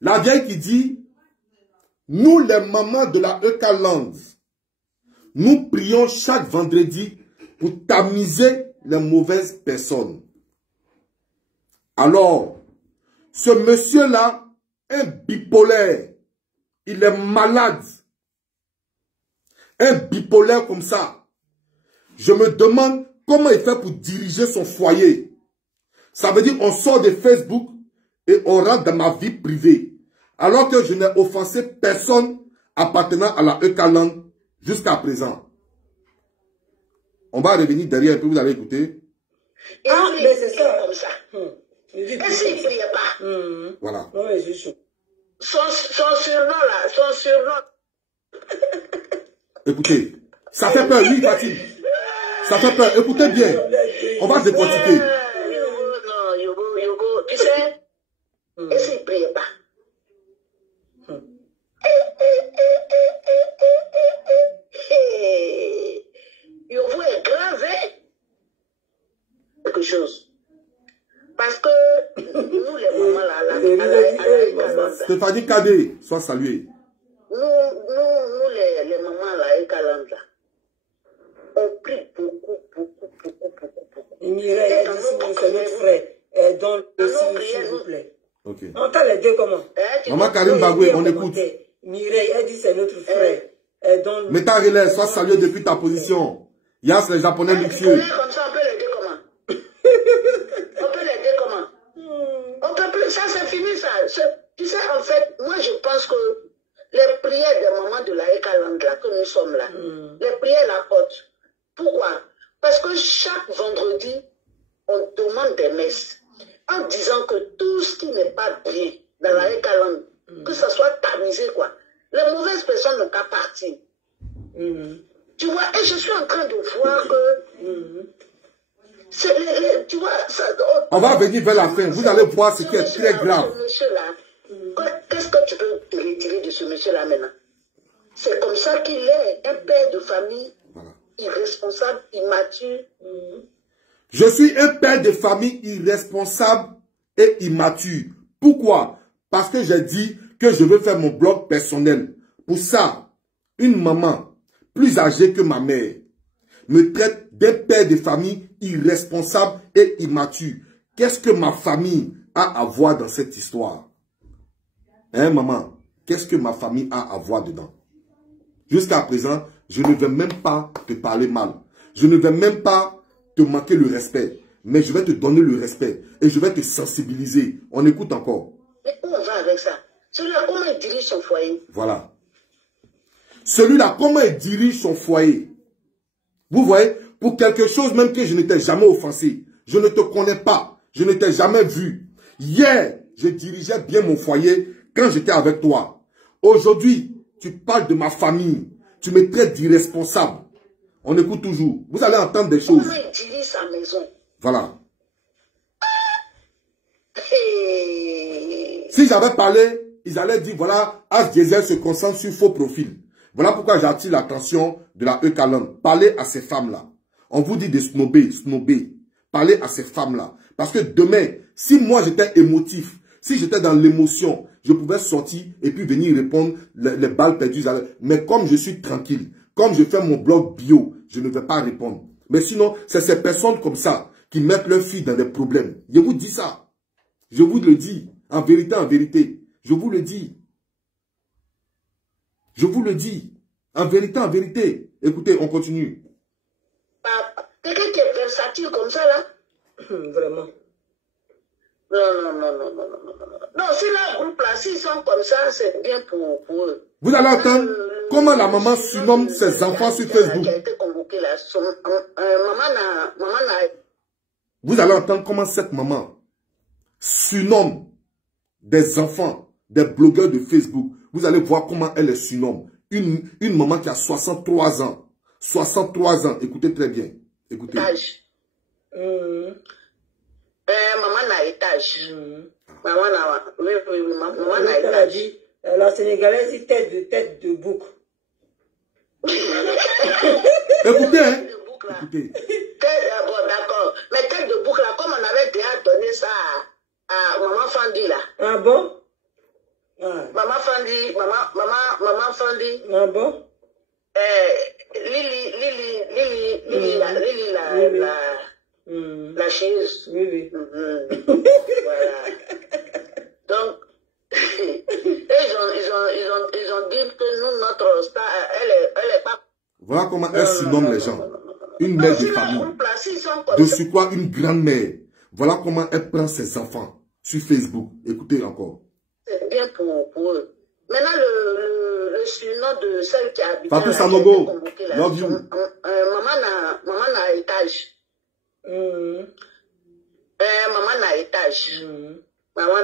La vieille qui dit, nous les mamans de la Eucaland, nous prions chaque vendredi pour tamiser les mauvaises personnes. Alors, ce monsieur-là est bipolaire. Il est malade. Un bipolaire comme ça. Je me demande comment il fait pour diriger son foyer. Ça veut dire qu'on sort de Facebook et on rentre dans ma vie privée. Alors que je n'ai offensé personne appartenant à la Eucaland jusqu'à présent. On va revenir derrière un peu, vous allez écouter. Ah, mais c'est ça comme ça. Est-ce qu'il ne priait pas? Voilà. Son surnom là, son surnom. Écoutez, ça fait peur, oui, Fatih. Ça fait peur. Écoutez bien. On va décortiquer. Non, Yogo, tu sais, est-ce qu'il ne priait pas? Yogo est grave, hein? Quelque chose. Parce que nous, les mamans là, Stéphanie Kadé, sois salué. Nous les mamans là, là, on prie beaucoup. C'est notre frère. Dans le s'il vous plaît. Ok. On entend les deux comment? Maman Karim Bagoué, on écoute. Mireille, elle dit c'est notre frère. Mets ta relais, sois salué depuis ta position. Yas, les Japonais luxueux. Comme ça, on peut l'aider comment? On peut l'aider comment? On peut plus, ça c'est fini ça. Tu sais, en fait, moi je pense que les prières des mamans de la Eucaland là, que nous sommes là, les prières la portent. Pourquoi? Parce que chaque vendredi, on demande des messes en disant que tout ce qui n'est pas bien dans la Eucaland, que ça soit tamisé quoi. Les mauvaises personnes n'ont qu'à partir. Tu vois, et je suis en train de voir que tu vois, ça, on va venir vers la fin. Vous allez voir ce qui est très grave. Qu'est-ce que tu peux te retirer de ce monsieur-là maintenant? C'est comme ça qu'il est, un père de famille, irresponsable, immature. Je suis un père de famille irresponsable et immature. Pourquoi? Parce que j'ai dit que je veux faire mon blog personnel. Pour ça, une maman plus âgée que ma mère me traite d'un père de famille irresponsable et immature. Qu'est-ce que ma famille a à voir dans cette histoire? Hein, maman? Qu'est-ce que ma famille a à voir dedans? Jusqu'à présent, je ne vais même pas te parler mal. Je ne vais même pas te manquer le respect. Mais je vais te donner le respect. Et je vais te sensibiliser. On écoute encore. Mais où on va avec ça? Celui-là, comment il dirige son foyer? Voilà. Celui-là, comment il dirige son foyer? Vous voyez, pour quelque chose même que je n'étais jamais offensé. Je ne te connais pas. Je ne t'ai jamais vu. Hier, je dirigeais bien mon foyer quand j'étais avec toi. Aujourd'hui, tu parles de ma famille. Tu me traites d'irresponsable. On écoute toujours. Vous allez entendre des choses. Comment il dirige sa maison? Voilà. Si j'avais parlé, ils allaient dire, voilà, As Diesel se concentre sur faux profil. Voilà pourquoi j'attire l'attention de la Eucaland. Parlez à ces femmes-là. On vous dit de snobber. Parlez à ces femmes-là. Parce que demain, si moi j'étais émotif, si j'étais dans l'émotion, je pouvais sortir et puis venir répondre les balles perdues. Mais comme je suis tranquille, comme je fais mon blog bio, je ne vais pas répondre. Mais sinon, c'est ces personnes comme ça qui mettent leurs filles dans des problèmes. Je vous dis ça. Je vous le dis. En vérité. Je vous le dis. Je vous le dis. En vérité. Écoutez, on continue. Quelqu'un qui est versatile comme ça, là? Vraiment. Non. Non, si le groupe là, s'ils sont comme ça, c'est bien pour eux. Vous allez entendre comment la maman surnomme ses enfants sur Facebook. Qui a été convoqué là, maman n'a... Vous allez entendre comment cette maman surnomme des enfants, des blogueurs de Facebook. Vous allez voir comment elle les surnomme. Une maman qui a 63 ans. 63 ans. Écoutez très bien. Écoutez. Maman n'a étage. Maman n'a étage. La Sénégalaise dit tête de bouc. Écoutez, hein. Écoutez. Bon, d'accord. Mais tête de bouc là, comme on avait déjà donné ça à maman Fandi là. Ah bon? Fandi, maman Fandi. Ah bon? Lily, la chaise. Oui, oui. Voilà. Donc, ils ont dit que nous, notre star, elle est pas... Voilà comment elle surnomme les gens. Une mère de famille. De surcroît, une grand-mère. Voilà comment elle prend ses enfants sur Facebook. Écoutez encore. C'est bien pour eux. Maintenant, le surnom de celle qui a habité Fatou Sanogo, love you. Maman n'a étage. Maman n'a étage. Maman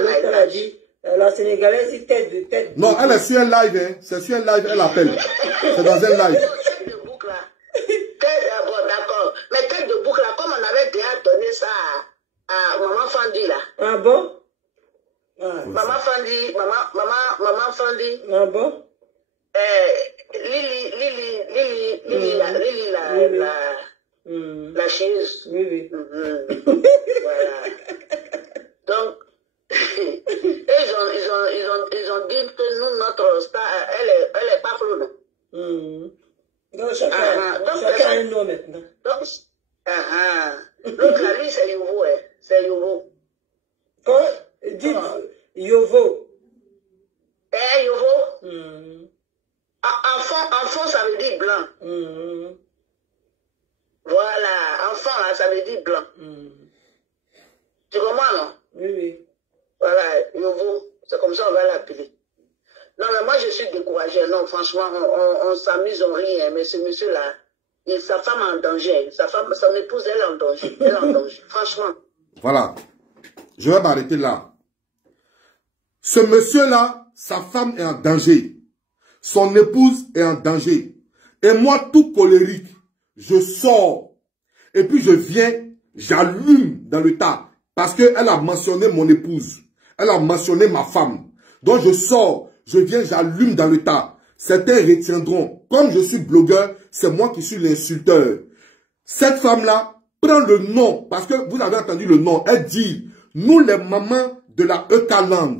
n'a étage. La Sénégalaise, c'est tête de tête. Non, elle est sur un live, hein. C'est sur un live, elle appelle. C'est dans un live. Tête de boucle là. Bon, d'accord. Mais tête de boucle là, comme on avait déjà donné ça à Maman Fandi là. Ah bon? Maman Fandi. Ah bon? Lily, la chaise. Oui, oui. Voilà. Donc, ils ont dit que nous, notre star, elle est pas floue. Donc, chacun a un nom maintenant. Donc, l'autre là, lui, c'est Yovo, hein. C'est Yovo. Quoi? Dites Yovo. Yovo. Enfant, ça veut dire blanc. Voilà, enfant, là, ça veut dire blanc. Tu comprends, non? Oui, oui. Voilà, Yovo, c'est comme ça on va l'appeler. Non, mais moi, je suis découragée. Non, franchement, on s'amuse, on rit, hein, mais ce monsieur-là, sa femme est en danger. Son épouse, elle est en danger. Elle est en danger, franchement. Voilà. Je vais m'arrêter là. Ce monsieur-là, sa femme est en danger. Son épouse est en danger. Et moi, tout colérique, je sors. Et puis je viens, j'allume dans le tas. Parce qu'elle a mentionné mon épouse. Elle a mentionné ma femme. Donc je sors, je viens, j'allume dans le tas. Certains retiendront. Comme je suis blogueur, c'est moi qui suis l'insulteur. Cette femme-là prend le nom. Parce que vous avez entendu le nom. Elle dit, nous les mamans de la EK-Land.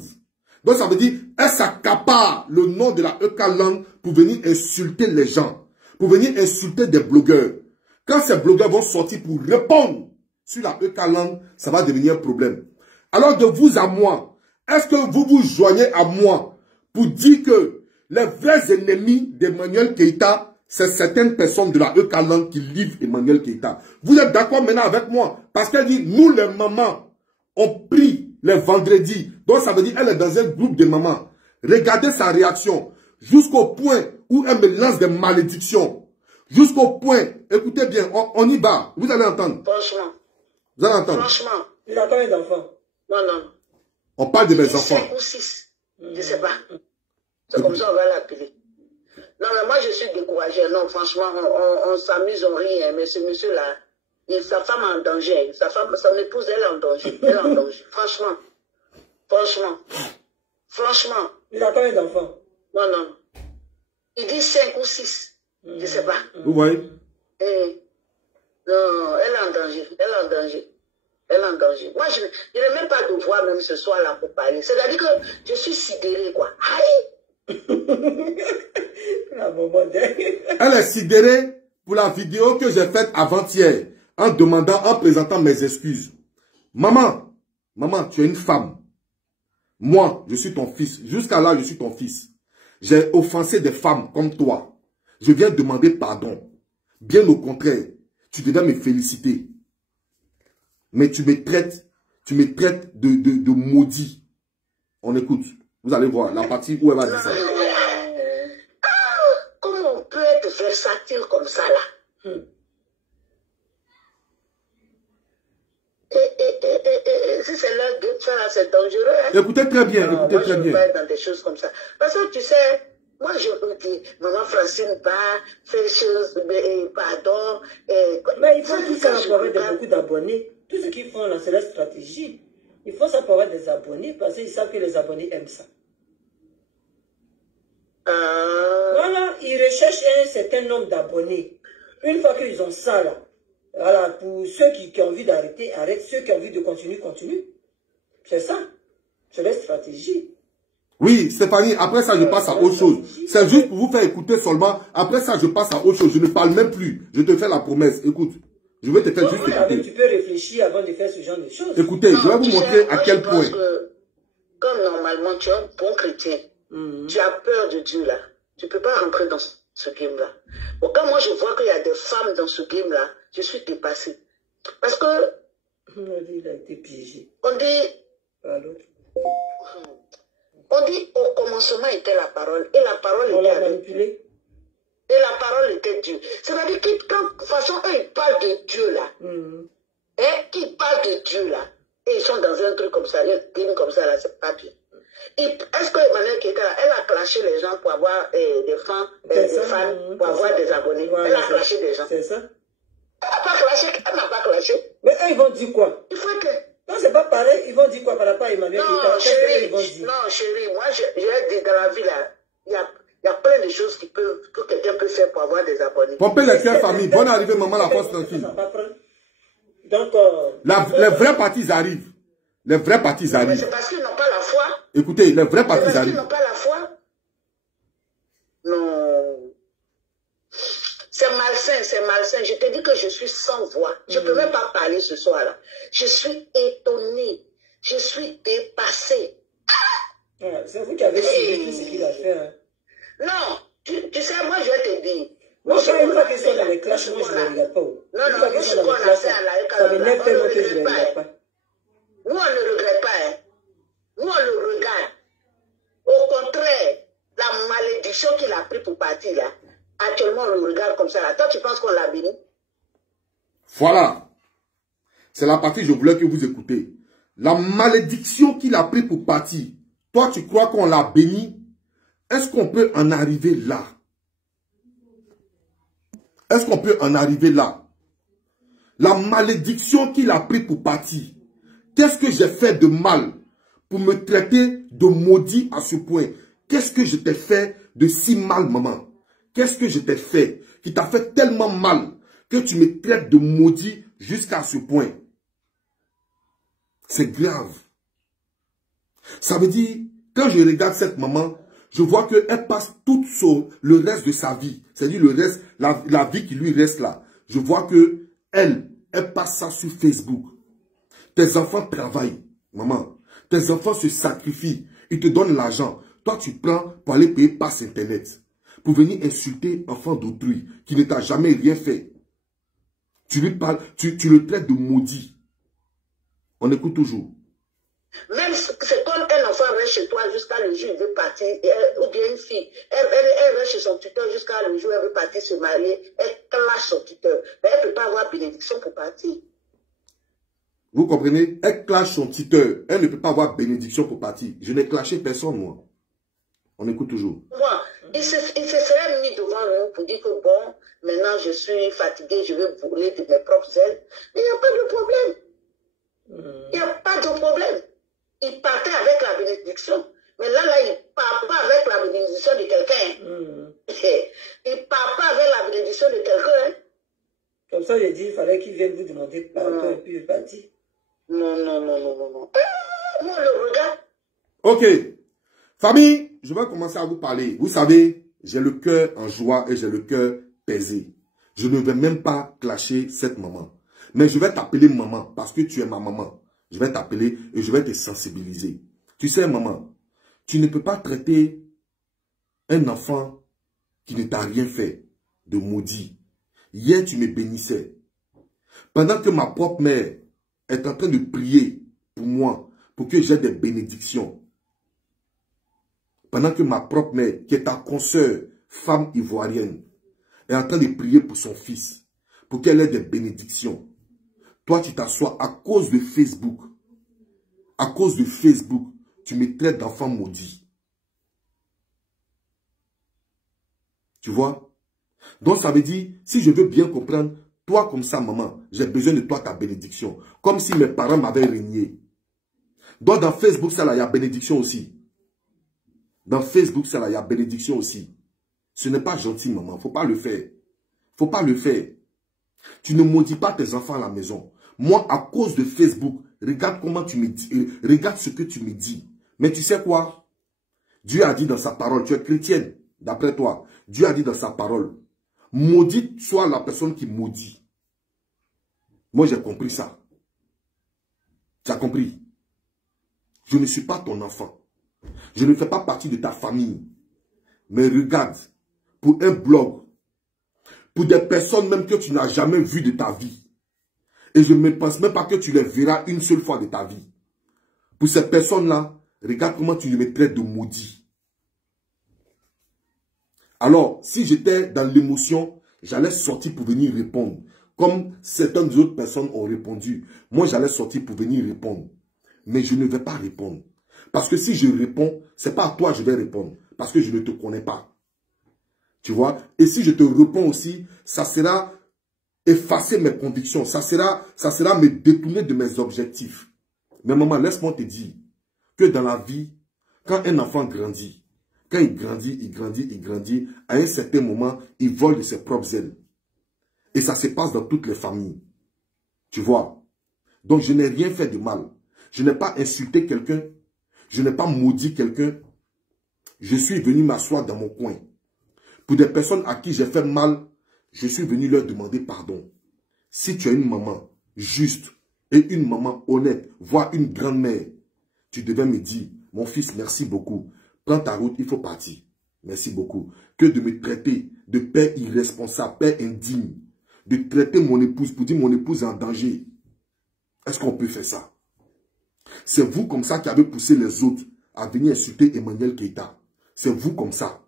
Donc ça veut dire, elle s'accapare le nom de la EK-Land pour venir insulter les gens. Pour venir insulter des blogueurs. Quand ces blogueurs vont sortir pour répondre sur la EK-Land, ça va devenir un problème. Alors de vous à moi, est-ce que vous vous joignez à moi pour dire que les vrais ennemis d'Emmanuel Keïta, c'est certaines personnes de la EK-Land qui livrent Emmanuel Keïta? Vous êtes d'accord maintenant avec moi? Parce qu'elle dit, nous les mamans, on prie les vendredis. Donc ça veut dire qu'elle est dans un groupe de mamans. Regardez sa réaction. Jusqu'au point où elle me lance des malédictions. Jusqu'au point, écoutez bien, on y va. Vous allez entendre. Franchement. Vous allez entendre. Franchement. Il a combien d'enfants? Non. On parle de mes enfants. 5 ou 6. Je ne sais pas. C'est comme ça on va l'appeler. Non, mais moi je suis découragée. Non, franchement, on s'amuse, on rit. Hein, mais ce monsieur-là, sa femme est en danger. Son épouse, elle est en danger. Elle est en danger. Franchement. Il a combien d'enfants? Non. Il dit 5 ou 6. Je ne sais pas. Vous voyez? Non, elle est en danger. Moi, je n'ai même pas de voix même ce soir-là pour parler. C'est-à-dire que je suis sidérée, quoi. Aïe! Elle est sidérée pour la vidéo que j'ai faite avant-hier en présentant mes excuses. Maman, tu es une femme. Moi, je suis ton fils. Jusqu'à là, je suis ton fils. J'ai offensé des femmes comme toi. Je viens demander pardon. Bien au contraire, tu devais me féliciter. Mais tu me traites de maudit. On écoute. Vous allez voir la partie où elle va dire ça. Comment on peut être versatile comme ça là? Si c'est l'heure de ça là, c'est dangereux. Hein? Écoutez très bien, écoutez très bien. Je ne pas être dans des choses comme ça. Parce que tu sais, moi je peux dire, maman Francine pas, fait choses, pardon. Mais il faut tout ça pour avoir beaucoup d'abonnés. Tout ce qu'ils font là, c'est la stratégie. Il faut ça pour avoir des abonnés parce qu'ils savent que les abonnés aiment ça. Voilà, ils recherchent un certain nombre d'abonnés. Une fois qu'ils ont ça là, voilà, pour ceux qui ont envie d'arrêter, arrêtent. Ceux qui ont envie de continuer, continuent. C'est ça. C'est la stratégie. Oui, Stéphanie, après ça, je passe à autre chose. C'est juste pour vous faire écouter seulement. Après ça, je passe à autre chose. Je ne parle même plus. Je te fais la promesse. Écoute, je vais te faire juste écouter. Tu peux réfléchir avant de faire ce genre de choses. Écoutez, je vais vous montrer à quel point. Comme normalement, tu es un bon chrétien, tu as peur de Dieu là. Tu ne peux pas rentrer dans ce game-là. Bon, quand moi je vois qu'il y a des femmes dans ce game-là, je suis dépassée. Parce que... Il a été piégé. On dit au commencement était la parole. Et la parole on était l'a manipulé. Et la parole était Dieu. C'est-à-dire que quand, de toute façon, eux, ils parlent de Dieu là. Qu'ils parlent de Dieu là. Et ils sont dans un truc comme ça, un game comme ça là, c'est pas bien. Est-ce que Emmanuel qui était là, elle a clashé les gens pour avoir des fans, pour avoir des abonnés. Ouais, elle a clashé des gens. C'est ça. Elle n'a pas clashé. Mais eux, ils vont dire quoi? Il faut que... Non, c'est pas pareil. Ils vont dire quoi par rapport à Emmanuel qui était là? Non, chérie, moi, je dis dans la vie là, il y a plein de choses que quelqu'un peut faire pour avoir des abonnés. Pompez les cœurs, famille. Bonne arrivée, maman, la force tranquille. Donc, les vrais partis arrivent. Les vrais partis arrivent. C'est parce qu'ils n'ont pas la foi. Écoutez, les vrais partis arrivent. Ils n'ont pas la foi. Non. C'est malsain. Je te dis que je suis sans voix. Je ne peux même pas parler ce soir-là. Je suis étonnée. Je suis dépassée. C'est vous qui avez suivi tout ce qu'il a fait. Hein. Non, tu sais, moi je vais te dire. Non, c'est une fois qu'ils sont dans les classes, moi je ne les regarde pas. Non, nous, ce qu'on a fait à la ça m'énerve tellement que je ne les regarde pas. Nous, on ne regrette pas. Hein. Nous, on le regarde. Au contraire, la malédiction qu'il a pris pour partir là, actuellement, on le regarde comme ça. Là. Toi, tu penses qu'on l'a béni? Voilà. C'est la partie que je voulais que vous écoutez. La malédiction qu'il a pris pour partir. Toi, tu crois qu'on l'a béni? Est-ce qu'on peut en arriver là? Est-ce qu'on peut en arriver là? La malédiction qu'il a pris pour partir. Qu'est-ce que j'ai fait de mal pour me traiter de maudit à ce point? Qu'est-ce que je t'ai fait de si mal, maman? Qu'est-ce que je t'ai fait qui t'a fait tellement mal que tu me traites de maudit jusqu'à ce point? C'est grave. Ça veut dire, quand je regarde cette maman, je vois qu'elle passe tout le reste de sa vie. C'est-à-dire le reste, la vie qui lui reste là. Je vois que elle passe ça sur Facebook. Tes enfants travaillent, maman. Tes enfants se sacrifient. Ils te donnent l'argent. Toi, tu prends pour aller payer passe Internet. Pour venir insulter l'enfant d'autrui qui ne t'a jamais rien fait. Tu lui parles, tu le traites de maudit. On écoute toujours. Même c'est comme un enfant reste chez toi jusqu'à le jour où il veut partir, ou bien une fille, elle reste chez son tuteur jusqu'à le jour où elle veut partir se marier, elle clash son tuteur. Mais elle ne peut pas avoir bénédiction pour partir. Vous comprenez? Elle clash son tuteur. Elle ne peut pas avoir bénédiction pour partir. Je n'ai clashé personne, moi. On écoute toujours. Moi, il se serait mis devant nous pour dire que bon, maintenant je suis fatigué, je vais brûler de mes propres ailes. Mais il n'y a pas de problème. Il n'y a pas de problème. Il partait avec la bénédiction. Mais là, il ne part pas avec la bénédiction de quelqu'un. Il ne part pas avec la bénédiction de quelqu'un. Comme ça, j'ai dit, il fallait qu'il vienne vous demander pardon et puis il partit. Non. Moi, le regarde. Ok. Famille, je vais commencer à vous parler. Vous savez, j'ai le cœur en joie et j'ai le cœur pesé. Je ne vais même pas clasher cette maman. Mais je vais t'appeler maman parce que tu es ma maman. Je vais t'appeler et je vais te sensibiliser. Tu sais, maman, tu ne peux pas traiter un enfant qui ne t'a rien fait de maudit. Hier, tu me bénissais. Pendant que ma propre mère est en train de prier pour moi, pour que j'ai des bénédictions. Pendant que ma propre mère, qui est ta consoeur, femme ivoirienne, est en train de prier pour son fils, pour qu'elle ait des bénédictions. Toi, tu t'assois à cause de Facebook. À cause de Facebook, tu me traites d'enfant maudit. Tu vois? Donc, ça veut dire, si je veux bien comprendre, toi comme ça, maman, j'ai besoin de toi, ta bénédiction. Comme si mes parents m'avaient régné. Donc, dans Facebook, ça là, il y a bénédiction aussi. Dans Facebook, ça là, il y a bénédiction aussi. Ce n'est pas gentil, maman. Faut pas le faire. Faut pas le faire. Tu ne maudis pas tes enfants à la maison. Moi, à cause de Facebook, regarde comment tu me dis, regarde ce que tu me dis. Mais tu sais quoi? Dieu a dit dans sa parole, tu es chrétienne, d'après toi. Dieu a dit dans sa parole, maudite soit la personne qui maudit. Moi, j'ai compris ça. Tu as compris? Je ne suis pas ton enfant. Je ne fais pas partie de ta famille. Mais regarde, pour un blog, pour des personnes même que tu n'as jamais vues de ta vie, et je ne pense même pas que tu les verras une seule fois de ta vie. Pour ces personnes-là, regarde comment tu me traites de maudit. Alors, si j'étais dans l'émotion, j'allais sortir pour venir répondre. Comme certaines autres personnes ont répondu. Moi, j'allais sortir pour venir répondre. Mais je ne vais pas répondre. Parce que si je réponds, ce n'est pas à toi que je vais répondre. Parce que je ne te connais pas. Tu vois? Et si je te réponds aussi, ça sera effacer mes convictions. Ça sera me détourner de mes objectifs. Mais maman, laisse-moi te dire que dans la vie, quand un enfant grandit, quand il grandit, à un certain moment, il vole de ses propres ailes. Et ça se passe dans toutes les familles. Tu vois? Donc, je n'ai rien fait de mal. Je n'ai pas insulté quelqu'un. Je n'ai pas maudit quelqu'un. Je suis venu m'asseoir dans mon coin. Pour des personnes à qui j'ai fait mal, je suis venu leur demander pardon. Si tu as une maman juste et une maman honnête, voire une grand-mère, tu devais me dire, mon fils, merci beaucoup. Prends ta route, il faut partir. Merci beaucoup. Que de me traiter de père irresponsable, père indigne, de traiter mon épouse pour dire mon épouse est en danger. Est-ce qu'on peut faire ça? C'est vous comme ça qui avez poussé les autres à venir insulter Emmanuel Keïta. C'est vous comme ça.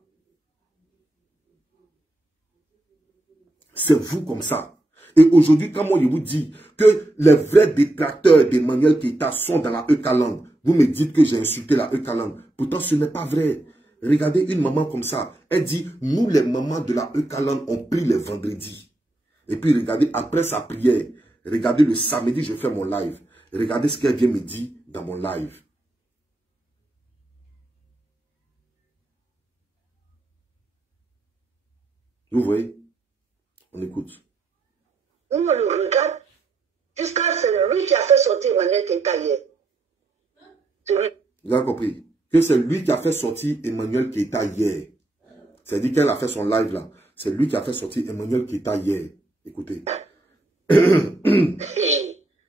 C'est vous comme ça. Et aujourd'hui, quand moi je vous dis que les vrais détracteurs d'Emmanuel Keïta sont dans la Eucaland, vous me dites que j'ai insulté la Eucaland. Pourtant, ce n'est pas vrai. Regardez une maman comme ça. Elle dit, nous les mamans de la Eucaland, on prie les vendredis. Et puis regardez, après sa prière, regardez le samedi, je fais mon live. Regardez ce qu'elle vient me dire dans mon live. Vous voyez? On écoute. Nous, on le regarde jusqu'à c'est lui qui a fait sortir Emmanuel Keïta hier. Vous avez compris? Que c'est lui qui a fait sortir Emmanuel Keïta hier. C'est-à-dire qu'elle a fait son live là. C'est lui qui a fait sortir Emmanuel Keïta hier. Écoutez.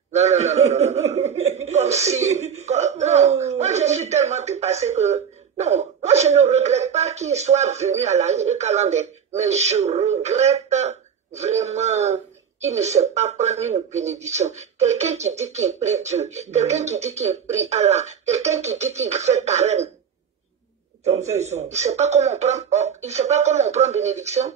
Non. Comme si... non, moi je suis tellement dépassée que... Non, moi je ne regrette pas qu'il soit venu à la Eucaland, mais je regrette vraiment qu'il ne sait pas prendre une bénédiction. Quelqu'un qui dit qu'il prie Dieu, quelqu'un qui dit qu'il prie Allah, quelqu'un qui dit qu'il fait carême. Comme ça, ils sont. Il ne sait pas comment on prend bénédiction.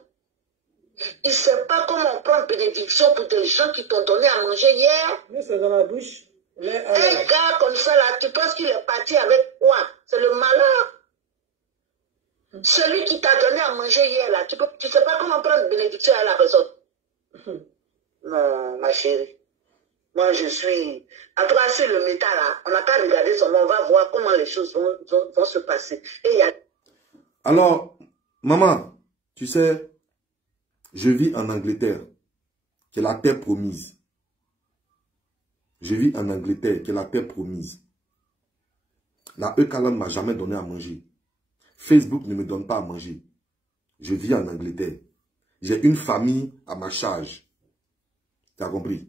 Il ne sait pas comment on prend bénédiction pour des gens qui t'ont donné à manger hier. Mais c'est dans la bouche. Un gars comme ça, là, tu penses qu'il est parti avec quoi? C'est le malheur. Celui qui t'a donné à manger hier, là, tu ne sais pas comment prendre bénédiction à la personne. Non, ma chérie. Moi, je suis... En tout cas, sur le métal, là, on n'a qu'à regarder son nom, on va voir comment les choses vont se passer. Et il y a... Alors, maman, tu sais, je vis en Angleterre, qui est la terre promise. Je vis en Angleterre, qui est la terre promise. La Eucaland ne m'a jamais donné à manger. Facebook ne me donne pas à manger. Je vis en Angleterre. J'ai une famille à ma charge. Tu as compris?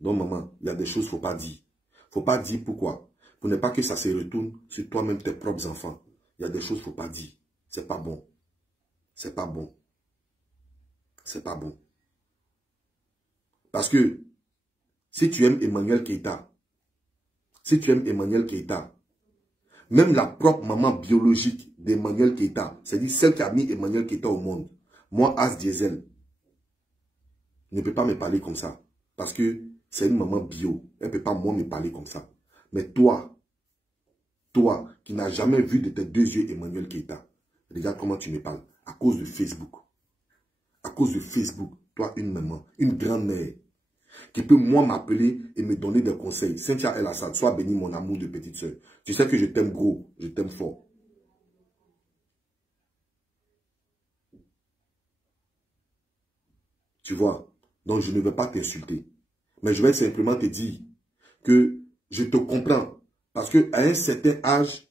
Donc, maman, il y a des choses qu'il ne faut pas dire. Il ne faut pas dire pourquoi. Pour ne pas que ça se retourne sur toi-même, tes propres enfants. Il y a des choses qu'il ne faut pas dire. C'est pas bon. C'est pas bon. C'est pas bon. Parce que, si tu aimes Emmanuel Keïta, même la propre maman biologique d'Emmanuel Keïta, c'est-à-dire celle qui a mis Emmanuel Keïta au monde, moi, As Diesel, ne peut pas me parler comme ça. Parce que c'est une maman bio. Elle ne peut pas, moi, me parler comme ça. Mais toi, qui n'as jamais vu de tes deux yeux Emmanuel Keïta, regarde comment tu me parles. À cause de Facebook. À cause de Facebook, toi, une maman, une grand-mère, qui peut, moi, m'appeler et me donner des conseils. Cynthia El Assad, sois béni, mon amour de petite soeur. Tu sais que je t'aime gros, je t'aime fort. Tu vois? Donc, je ne vais pas t'insulter. Mais je vais simplement te dire que je te comprends. Parce qu'à un certain âge,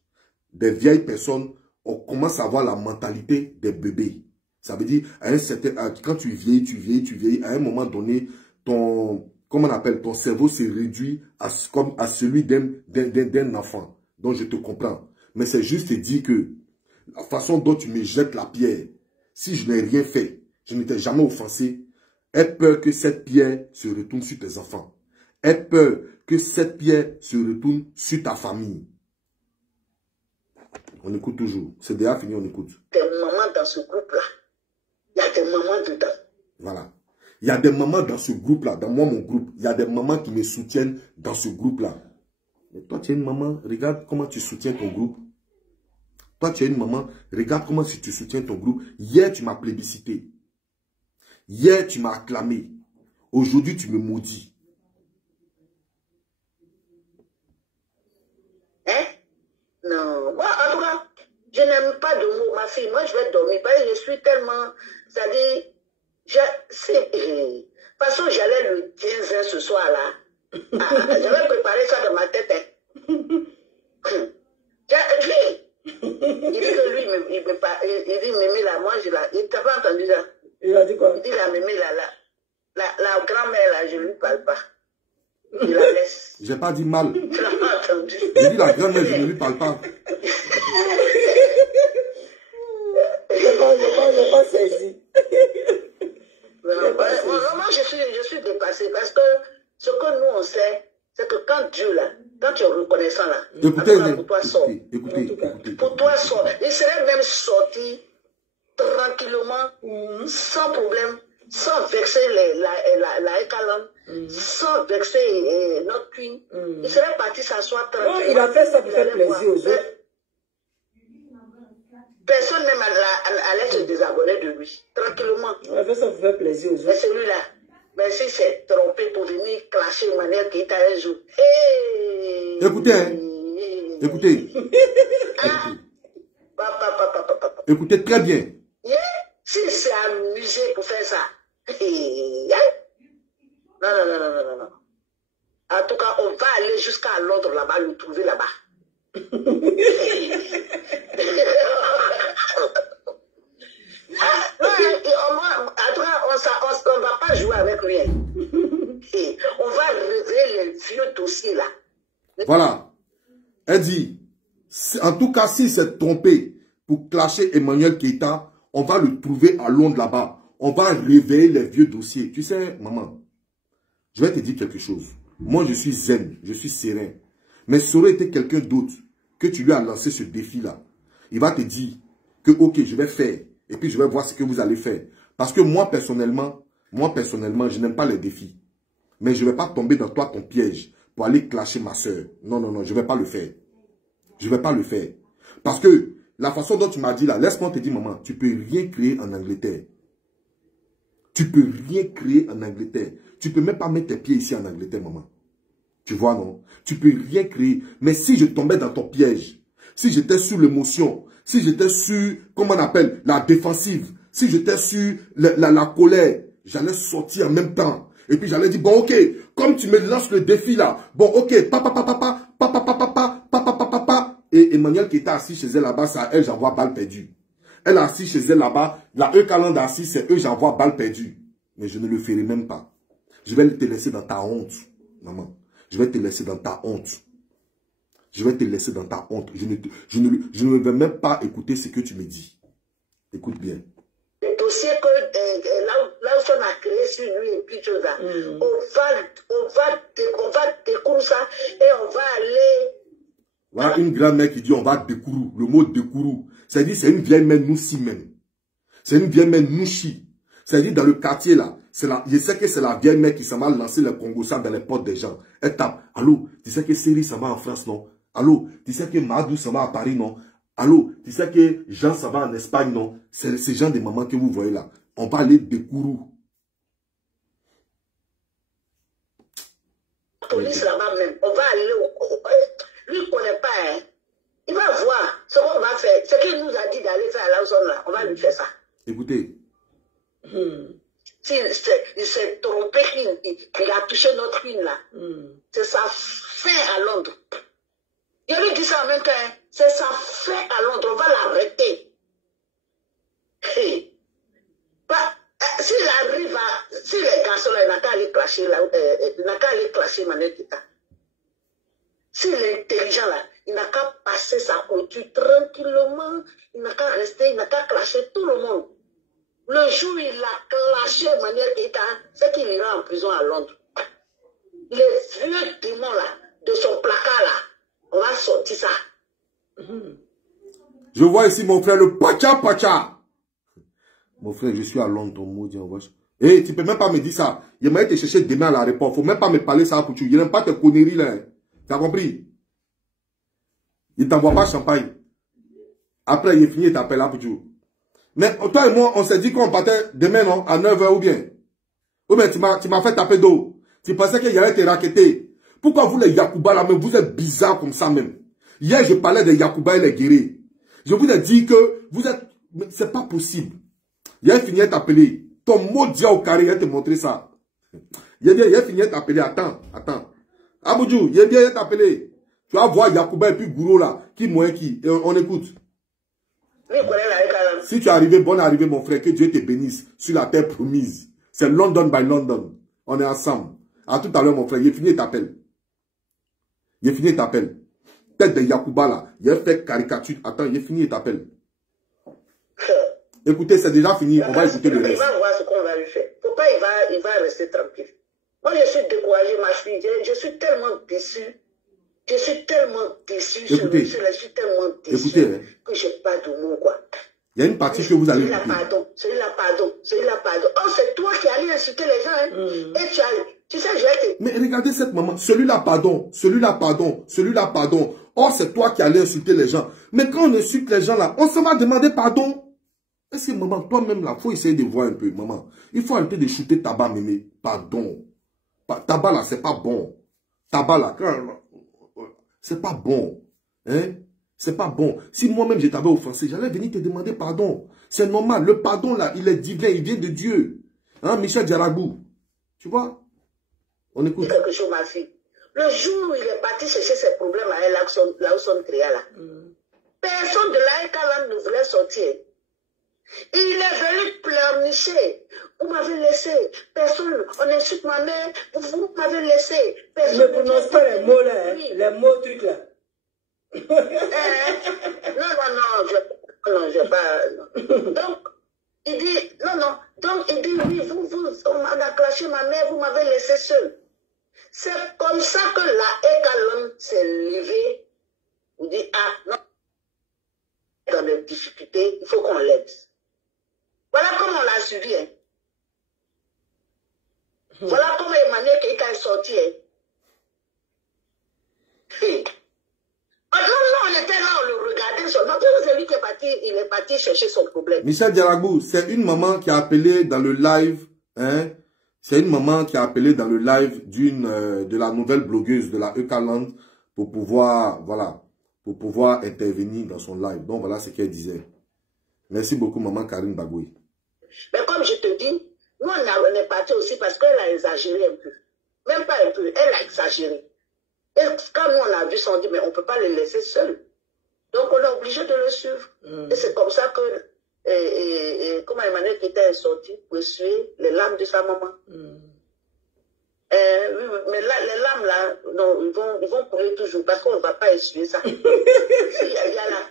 des vieilles personnes on commence à avoir la mentalité des bébés. Ça veut dire, à un certain, quand tu vieillis, à un moment donné, ton, comment on appelle, ton cerveau se réduit comme à celui d'un enfant. Donc je te comprends. Mais c'est juste te dire que la façon dont tu me jettes la pierre, si je n'ai rien fait, je ne t'ai jamais offensé, aie peur que cette pierre se retourne sur tes enfants. Aie peur que cette pierre se retourne sur ta famille. On écoute toujours. C'est déjà fini, on écoute. Des mamans dans ce groupe-là. Il y a des mamans dedans. Voilà. Il y a des mamans dans ce groupe-là, dans moi, mon groupe. Il y a des mamans qui me soutiennent dans ce groupe-là. Mais toi, tu es une maman, regarde comment tu soutiens ton groupe. Toi, tu es une maman, regarde comment tu soutiens ton groupe. Hier, tu m'as plébiscité. Hier, tu m'as acclamé. Aujourd'hui, tu me maudis. Hein? Non. Moi, en tout cas, je n'aime pas de mots, ma fille. Moi, je vais dormir. Parce que je suis tellement... C'est-à-dire... De toute façon, j'allais le 15 ce soir-là. J'avais préparé ça dans ma tête. Hein. Il dit que lui, il dit Mémé là, moi je la... Il t'a pas entendu ça? Il a dit quoi? Il dit la Mémé là, la grand-mère là, je ne lui parle pas. Il la laisse. J'ai pas dit mal. Tu l'as pas entendu? J'ai dit la grand-mère, je ne lui parle pas. Je n'ai pas saisi. Moi, je suis dépassée parce que ce que nous on sait, c'est que quand Dieu là, quand tu es reconnaissant là, écoutez, pour toi sort. Écoutez. Pour toi sort. Il serait même sorti tranquillement, sans problème, sans vexer la Ekaland, sans vexer notre queen. Il serait parti s'asseoir tranquillement. Non, il a fait ça pour faire plaisir aux autres. Personne même allait se désabonner de lui. Tranquillement. Il a fait ça pour faire plaisir aux autres. Mais celui-là, mais si c'est trompé pour venir clasher de manière qui est un jour. Écoutez, hein. Écoutez. Écoutez très bien. Si c'est amusé pour faire ça. Non. En tout cas, on va aller jusqu'à Londres là-bas, le trouver là-bas. En tout cas, on ne va pas jouer avec lui. On va révéler les vieux dossiers là. Voilà. Elle dit, en tout cas, s'il s'est trompé pour clasher Emmanuel Keïta, on va le trouver à Londres là-bas. On va réveiller les vieux dossiers. Tu sais, maman, je vais te dire quelque chose. Moi, je suis zen, je suis serein. Mais ça aurait été quelqu'un d'autre que tu lui as lancé ce défi-là. Il va te dire que, ok, je vais faire. Et puis, je vais voir ce que vous allez faire. Parce que moi, personnellement, je n'aime pas les défis. Mais je ne vais pas tomber dans toi, ton piège, pour aller clasher ma soeur. Non, je ne vais pas le faire. Je ne vais pas le faire. Parce que la façon dont tu m'as dit là, laisse-moi te dire, maman, tu ne peux rien créer en Angleterre. Tu ne peux rien créer en Angleterre. Tu ne peux même pas mettre tes pieds ici en Angleterre, maman. Tu vois, non? Tu ne peux rien créer. Mais si je tombais dans ton piège, si j'étais sur l'émotion, si j'étais sur, comment on appelle, la défensive, si j'étais sur la colère, j'allais sortir en même temps. Et puis j'allais dire, bon, ok, comme tu me lances le défi là, bon, ok, papa. Et Emmanuel qui était assis chez elle là-bas, c'est à elle, j'envoie balle perdue. Elle est assise chez elle là-bas, la E-Calande assise, c'est eux, j'envoie balle perdue. Mais je ne le ferai même pas. Je vais te laisser dans ta honte, maman. Je vais te laisser dans ta honte. Je vais te laisser dans ta honte. Je ne vais même pas écouter ce que tu me dis. Écoute bien. Le dossier que là où on a créé sur lui et puis tout ça, on va découvrir ça et on va aller. Voilà une grand-mère qui dit on va découvrir. Le mot découvrir, c'est-à-dire c'est une vieille mère nous si même. C'est une vieille mère nous chi. C'est-à-dire dans le quartier là, je sais que c'est la vieille mère qui s'en va lancer le Congo ça dans les portes des gens. Elle tape. Allô, tu sais que Série s'en va en France, non? Allô, tu sais que Madou s'en va à Paris, non? Allô, tu sais que Jean s'en va en Espagne, non? C'est ces gens de mamans que vous voyez là. On va aller découvrir. Police là-bas même. On va aller lui il ne connaît pas, hein. Il va voir ce qu'on va faire. Ce qu'il nous a dit d'aller faire à Lawson là, on va lui faire ça. Écoutez. Il s'est trompé qu'il a touché notre ligne là. C'est sa fin à Londres. Il lui dit ça en même temps. C'est sa fin à Londres. On va l'arrêter. qu'à aller clasher Manuel Kita. S'il est intelligent là, il n'a qu'à passer sa clôture tranquillement, il n'a qu'à rester, il n'a qu'à clasher tout le monde. Le jour où il a clashé Manuel Kita, c'est qu'il ira en prison à Londres. Les vieux démons là, de son placard là, on va sortir ça. Je vois ici mon frère, le Pacha. Mon frère, je suis à Londres, ton maudit. Eh, tu peux même pas me dire ça. Il m'a été chercher demain à l'aéroport. Faut même pas me parler ça pour tu. Il n'aime pas tes conneries là. Tu as compris? Il t'envoie pas champagne. Après, il est fini, il t'appelle là pour tu. Mais toi et moi, on s'est dit qu'on partait demain, non? À 9 h ou bien? Ou bien tu m'as fait taper d'eau. Tu pensais qu'il allait te raqueter. Pourquoi vous les Yacouba là, même vous êtes bizarres comme ça même? Hier, je parlais des Yacouba et les guéris. Je vous ai dit que vous êtes... C'est pas possible. Il a fini de t'appeler. Ton mot dit au carré, il va te montrer ça. Il a fini de t'appeler. Attends. Aboudjou, il a t'appeler. Tu vas voir Yacouba et puis Gouro là. Qui moi qui? On écoute. Si tu es arrivé, bonne arrivée mon frère. Que Dieu te bénisse sur la terre promise. C'est London by London. On est ensemble. À tout à l'heure mon frère. Il a fini de t'appeler. Tête de Yacouba là. Il a fait caricature. Attends, il a fini de t'appeler. Écoutez, c'est déjà fini. On va écouter le reste. Il va voir ce qu'on va lui faire. Pourquoi il va rester tranquille? Moi, je suis découragé, ma fille. Je suis tellement déçu. Je suis tellement déçu. Écoutez, je suis tellement déçu que je n'ai pas de mots, quoi. Il y a une partie que vous allez écouter. Celui-là, pardon. Oh, c'est toi qui allais insulter les gens, hein. Et tu sais, j'ai été... Mais regardez cette maman. Celui-là, pardon. Oh, c'est toi qui allais insulter les gens. Mais quand on insulte les gens là, on se va demander pardon. Est-ce que maman, toi-même là, il faut essayer de voir un peu, maman. Il faut arrêter de shooter tabac, mémé. Pardon. Tabac là, c'est pas bon. Tabac là, c'est pas bon. Hein? C'est pas bon. Si moi-même je t'avais offensé, j'allais venir te demander pardon. C'est normal. Le pardon là, il est divin, il vient de Dieu. Hein, Michel Djarabou. Tu vois? On écoute. Quelque chose, ma fille. Le jour où il est parti chercher ses problèmes à Lawson Créa là, personne de l'AECALAN ne voulait sortir. Il est venu pleurnicher. Vous m'avez laissé. Personne. On insulte ma mère. Vous m'avez laissé. Personne. Ne prononce pas les mots là. Oui. Les mots trucs là. Non, je pas. Donc, il dit, Donc, il dit, oui, on a clashé ma mère, vous m'avez laissé seul. C'est comme ça que la ECALAN s'est levée. Vous dites, non. Dans des difficultés, il faut qu'on l'aide. Voilà comment on l'a suivi. Hein. Voilà comment Emmanuel Keïta est sorti. Hein. Non, on était là, on le regardait seulement. C'est lui qui est parti, il est parti chercher son problème. Michel Djarabou, c'est une maman qui a appelé dans le live, hein. C'est une maman qui a appelé dans le live de la nouvelle blogueuse de la ECALAN pour pouvoir, voilà, pour pouvoir intervenir dans son live. Donc voilà ce qu'elle disait. Merci beaucoup, maman Karine Bagoui. Mais comme je te dis, nous on est parti aussi parce qu'elle a exagéré un peu. Même pas un peu, elle a exagéré. Et quand nous on a vu, on dit, mais on ne peut pas le laisser seul. Donc on est obligé de le suivre. Et c'est comme ça que, comment Emmanuel était sorti pour essuyer les larmes de sa maman. Mais là, les larmes là, non, ils vont couler toujours parce qu'on ne va pas essuyer ça. Il y a là.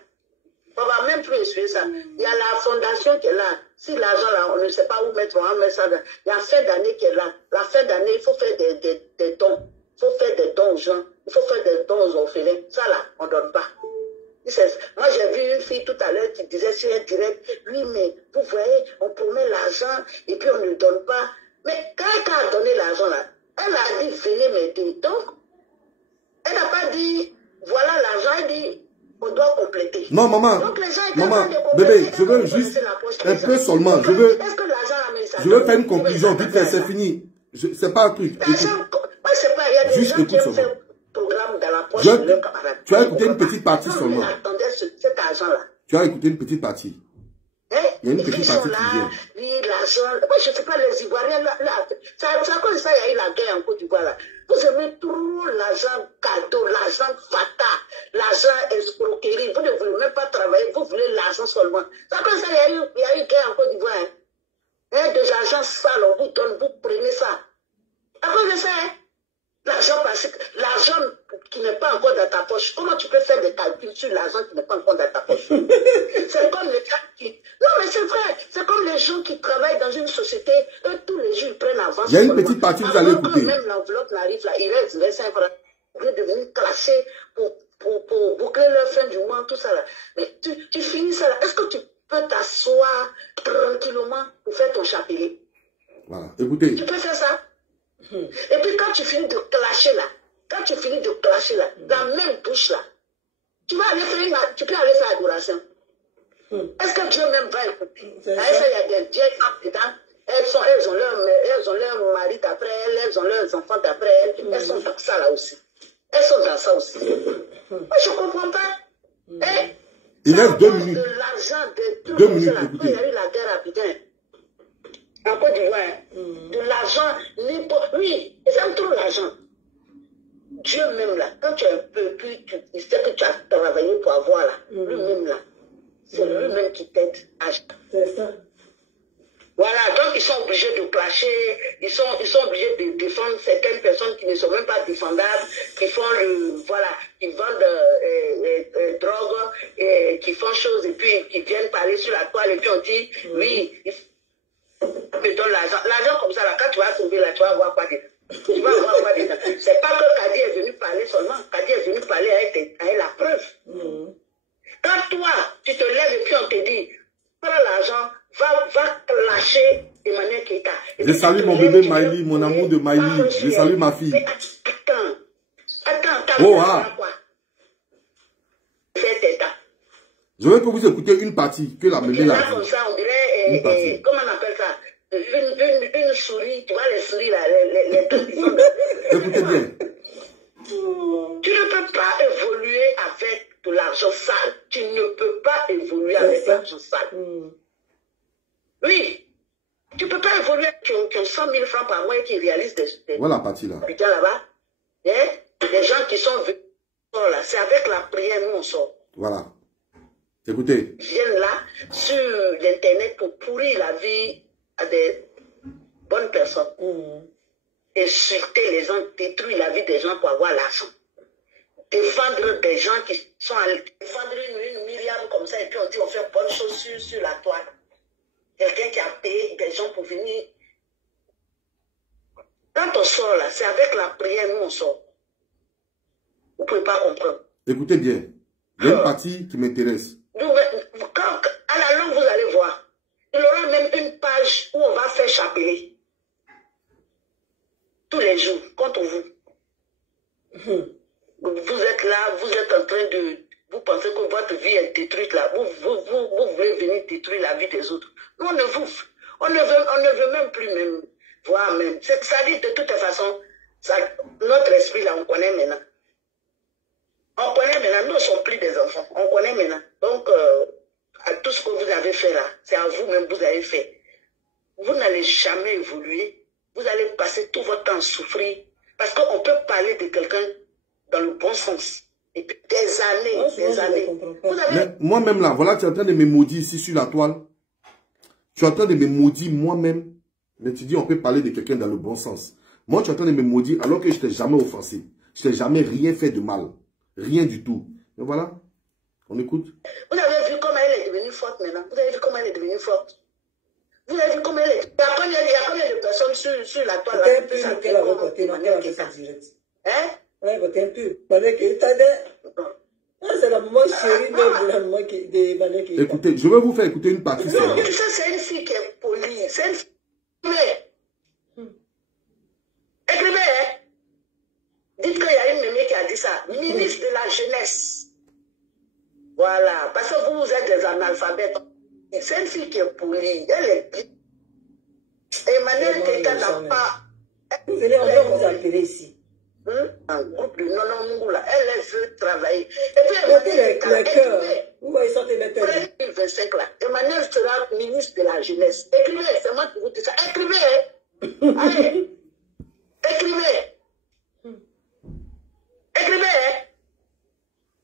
On ne va même plus essuyer ça. Il y a la fondation qui est là. Si l'argent là, on ne sait pas où mettre, on va mettre ça. Il y a la fin d'année qui est là. La fin d'année, il faut faire des dons. Il faut faire des dons aux gens. Il faut faire des dons aux orphelins. Ça là, on ne donne pas. Moi, j'ai vu une fille tout à l'heure qui disait sur un direct, oui, mais vous voyez, on promet l'argent et puis on ne donne pas. Mais quand elle a donné l'argent là, elle a dit, venez m'aider. Donc, elle n'a pas dit, voilà l'argent, elle dit, on doit compléter. Non, maman, donc, les gens maman, bébé, je veux juste un peu seulement. Je veux faire une conclusion, vite fait, c'est fini. C'est pas un truc. Moi, je sais pas, il y a des gens qui aiment faire programme dans la poche de leurs camarades. Tu as écouté une petite partie seulement. Cet argent-là. Tu as écouté une petite partie. Il y a une petite partie qui vient. Oui, l'argent. Moi, je ne sais pas, les Ivoiriens, là. C'est à cause de ça, il y a eu la guerre en Côte d'Ivoire, là. Vous aimez trop l'argent cadeau, l'argent fata, l'argent escroquerie. Vous ne voulez même pas travailler, vous voulez l'argent seulement. C'est à cause de ça, il y a eu guerre en Côte d'Ivoire. Des argents sales, on vous donne, vous prenez ça. À cause de ça, hein? L'argent qui n'est pas encore dans ta poche, comment tu peux faire des calculs sur l'argent qui n'est pas encore dans ta poche? C'est comme les gens qui... Non, mais c'est vrai, c'est comme les gens qui travaillent dans une société, eux, tous les jours, ils prennent avance. Il y a une petite partie que vous allez écouter. Même l'enveloppe n'arrive là, il reste 25 francs. Ils vont devenir classés pour boucler leur fin du mois, tout ça là. Mais tu finis ça là. Est-ce que tu peux t'asseoir tranquillement pour faire ton chapelet? Voilà, écoutez. Tu peux faire ça? Et puis quand tu finis de clasher là, la même bouche là, tu peux aller faire adoration. Est-ce que Dieu même va écouter? Il y a des dieux dedans. Elles ont leur mari d'après elles ont leurs enfants d'après elles. Elles sont dans ça là aussi. Elles sont dans ça aussi. Moi je ne comprends pas. Il reste 2 minutes. De l'argent, de tout 2 minutes, là. écoutez. Quand il y a eu la guerre à Bidin, en Côte d'Ivoire, de l'argent, oui, ils aiment trop l'argent. Dieu même là, quand tu es un peu plus, il sait que tu as travaillé pour avoir là, lui-même là, c'est lui-même qui t'aide à acheter. C'est ça. Voilà, donc ils sont obligés de clasher, ils sont obligés de défendre certaines personnes qui ne sont même pas défendables, qui font qui vendent drogue, qui font choses et puis qui viennent parler sur la toile et puis on dit, oui, me donne l'argent. L'argent comme ça, là, quand tu vas sauver là, tu vas voir quoi dedans. Tu vas voir quoi dedans. C'est pas que Kadi est venu parler seulement. Kadi est venu parler avec la preuve. Quand toi, tu te lèves et puis on te dit, prends l'argent, va clasher Emmanuel Keïta. Je salue mon bébé Maïli, mon amour de Maïli. Je salue ma fille. Attends, oh, quoi? Fais tes tas. Je veux que vous écoutez une partie que la mémé l'a comme dit. ça, on dirait, comment on appelle ça? Une souris, tu vois les souris là, les deux qui sont là. Écoutez bien. Tu ne peux pas évoluer avec de l'argent sale. Tu ne peux pas évoluer avec de l'argent sale. Oui. Tu ne peux pas évoluer avec qui ont 100 000 francs par mois et qui réalisent des voilà la partie là. là-bas. Des gens qui sont venus là. C'est avec la prière nous on sort. Voilà. Écoutez. Ils viennent là sur l'internet pour pourrir la vie à des bonnes personnes. Insulter les gens, détruire la vie des gens pour avoir l'argent. Défendre des gens qui sont à défendre une Myriam comme ça et puis on dit on fait bonne chose sur la toile. Quelqu'un qui a payé des gens pour venir. Quand on sort là, c'est avec la prière nous on sort. Vous ne pouvez pas comprendre. Écoutez bien. Il y a une partie qui m'intéresse. À la longue, vous allez voir. Il y aura même une page où on va faire chapelet. Tous les jours, contre vous. Vous êtes là, vous êtes en train de... Vous pensez que votre vie est détruite là. Vous voulez venir détruire la vie des autres. Nous, on ne veut même plus même voir même. Ça dit de toute façon, notre esprit là, on connaît maintenant. On connaît maintenant, nous ne sommes plus des enfants. On connaît maintenant. Donc, à tout ce que vous avez fait là, c'est à vous-même que vous avez fait. Vous n'allez jamais évoluer. Vous allez passer tout votre temps à souffrir. Parce qu'on peut parler de quelqu'un dans le bon sens. Et puis des années. Moi-même là, voilà, tu es en train de me maudire ici sur la toile. Tu es en train de me maudire moi-même. Mais tu dis on peut parler de quelqu'un dans le bon sens. Moi, tu es en train de me maudire alors que je ne t'ai jamais offensé. Je ne t'ai jamais rien fait de mal. Rien du tout. Mais voilà, on écoute. Vous avez vu comment elle est devenue forte maintenant. Vous avez vu comment elle est devenue forte. Vous avez vu comment elle est... Il y a combien de personnes sur la toile. C'est un peu qu'elle avait voté, non, qu'elle a fait ça direct. Hein? Elle a voté un peu. C'est la maman chérie de la maman de Mané qui... Écoutez, je vais vous faire écouter une partie. Non, ça c'est une fille qui est polie. C'est une fille... Écrivez, hein? Dites qu'il y a une mémé qui a dit ça. Ministre de la jeunesse. Voilà. Parce que vous êtes des analphabètes. C'est une fille qui est polie. Elle est... Emmanuel Keïta n'a pas... Vous venez, on va vous appeler ici. Un groupe de non là. Elle veut travailler. Et puis Emmanuel Keïta, vous voyez ça, les têtes. 2025 là. Emmanuel sera ministre de la jeunesse. Écrivez, c'est moi qui vous dis ça. Écrivez. Allez. Écrivez. Écrivez.